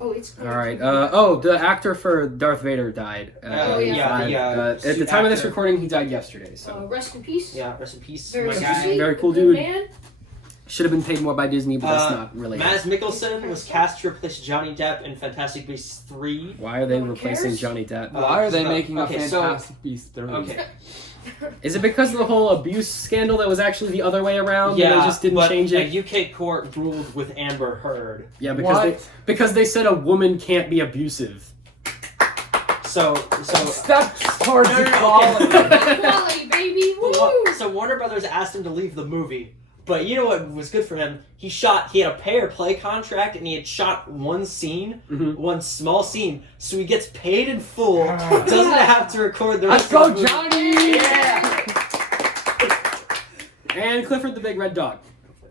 Oh, it's good. All right. The actor for Darth Vader died. Oh, yeah. At the suit time of this actor. recording, he died yesterday. So Rest in peace. Yeah, rest in peace, Very my sweet, guy. Very cool good dude. Man. should have been paid more by Disney, but that's not really. Mads Mikkelsen was cast to replace Johnny Depp in Fantastic Beasts 3. Why are they No one replacing cares? Johnny Depp? Why are they making a okay, so- Fantastic Beasts 3? Okay. Is it because of the whole abuse scandal that was actually the other way around? And they just didn't but change it. a UK court ruled with Amber Heard. Yeah, What? because they said a woman can't be abusive. So Steps towards No, no, no, equality. Quality, baby. Woo! So Warner Brothers asked him to leave the movie. But you know what was good for him? He had a pay-or-play contract, and he had shot one scene, one small scene, so he gets paid in full, doesn't have to record the Let's rest of go, the movie. Johnny! Yeah! And Clifford the Big Red Dog.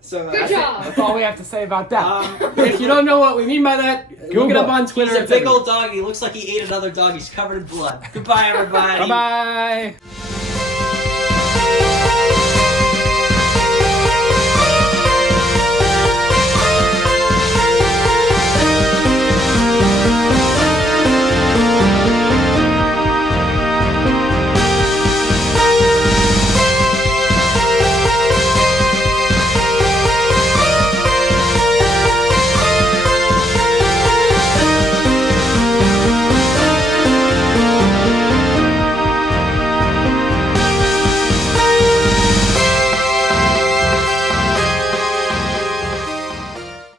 So Good that's it. job. That's all we have to say about that. If you don't know what we mean by that, look it up on Twitter. He's a It's big everywhere. old dog. He looks like he ate another dog. He's covered in blood. Goodbye, everybody. Bye-bye.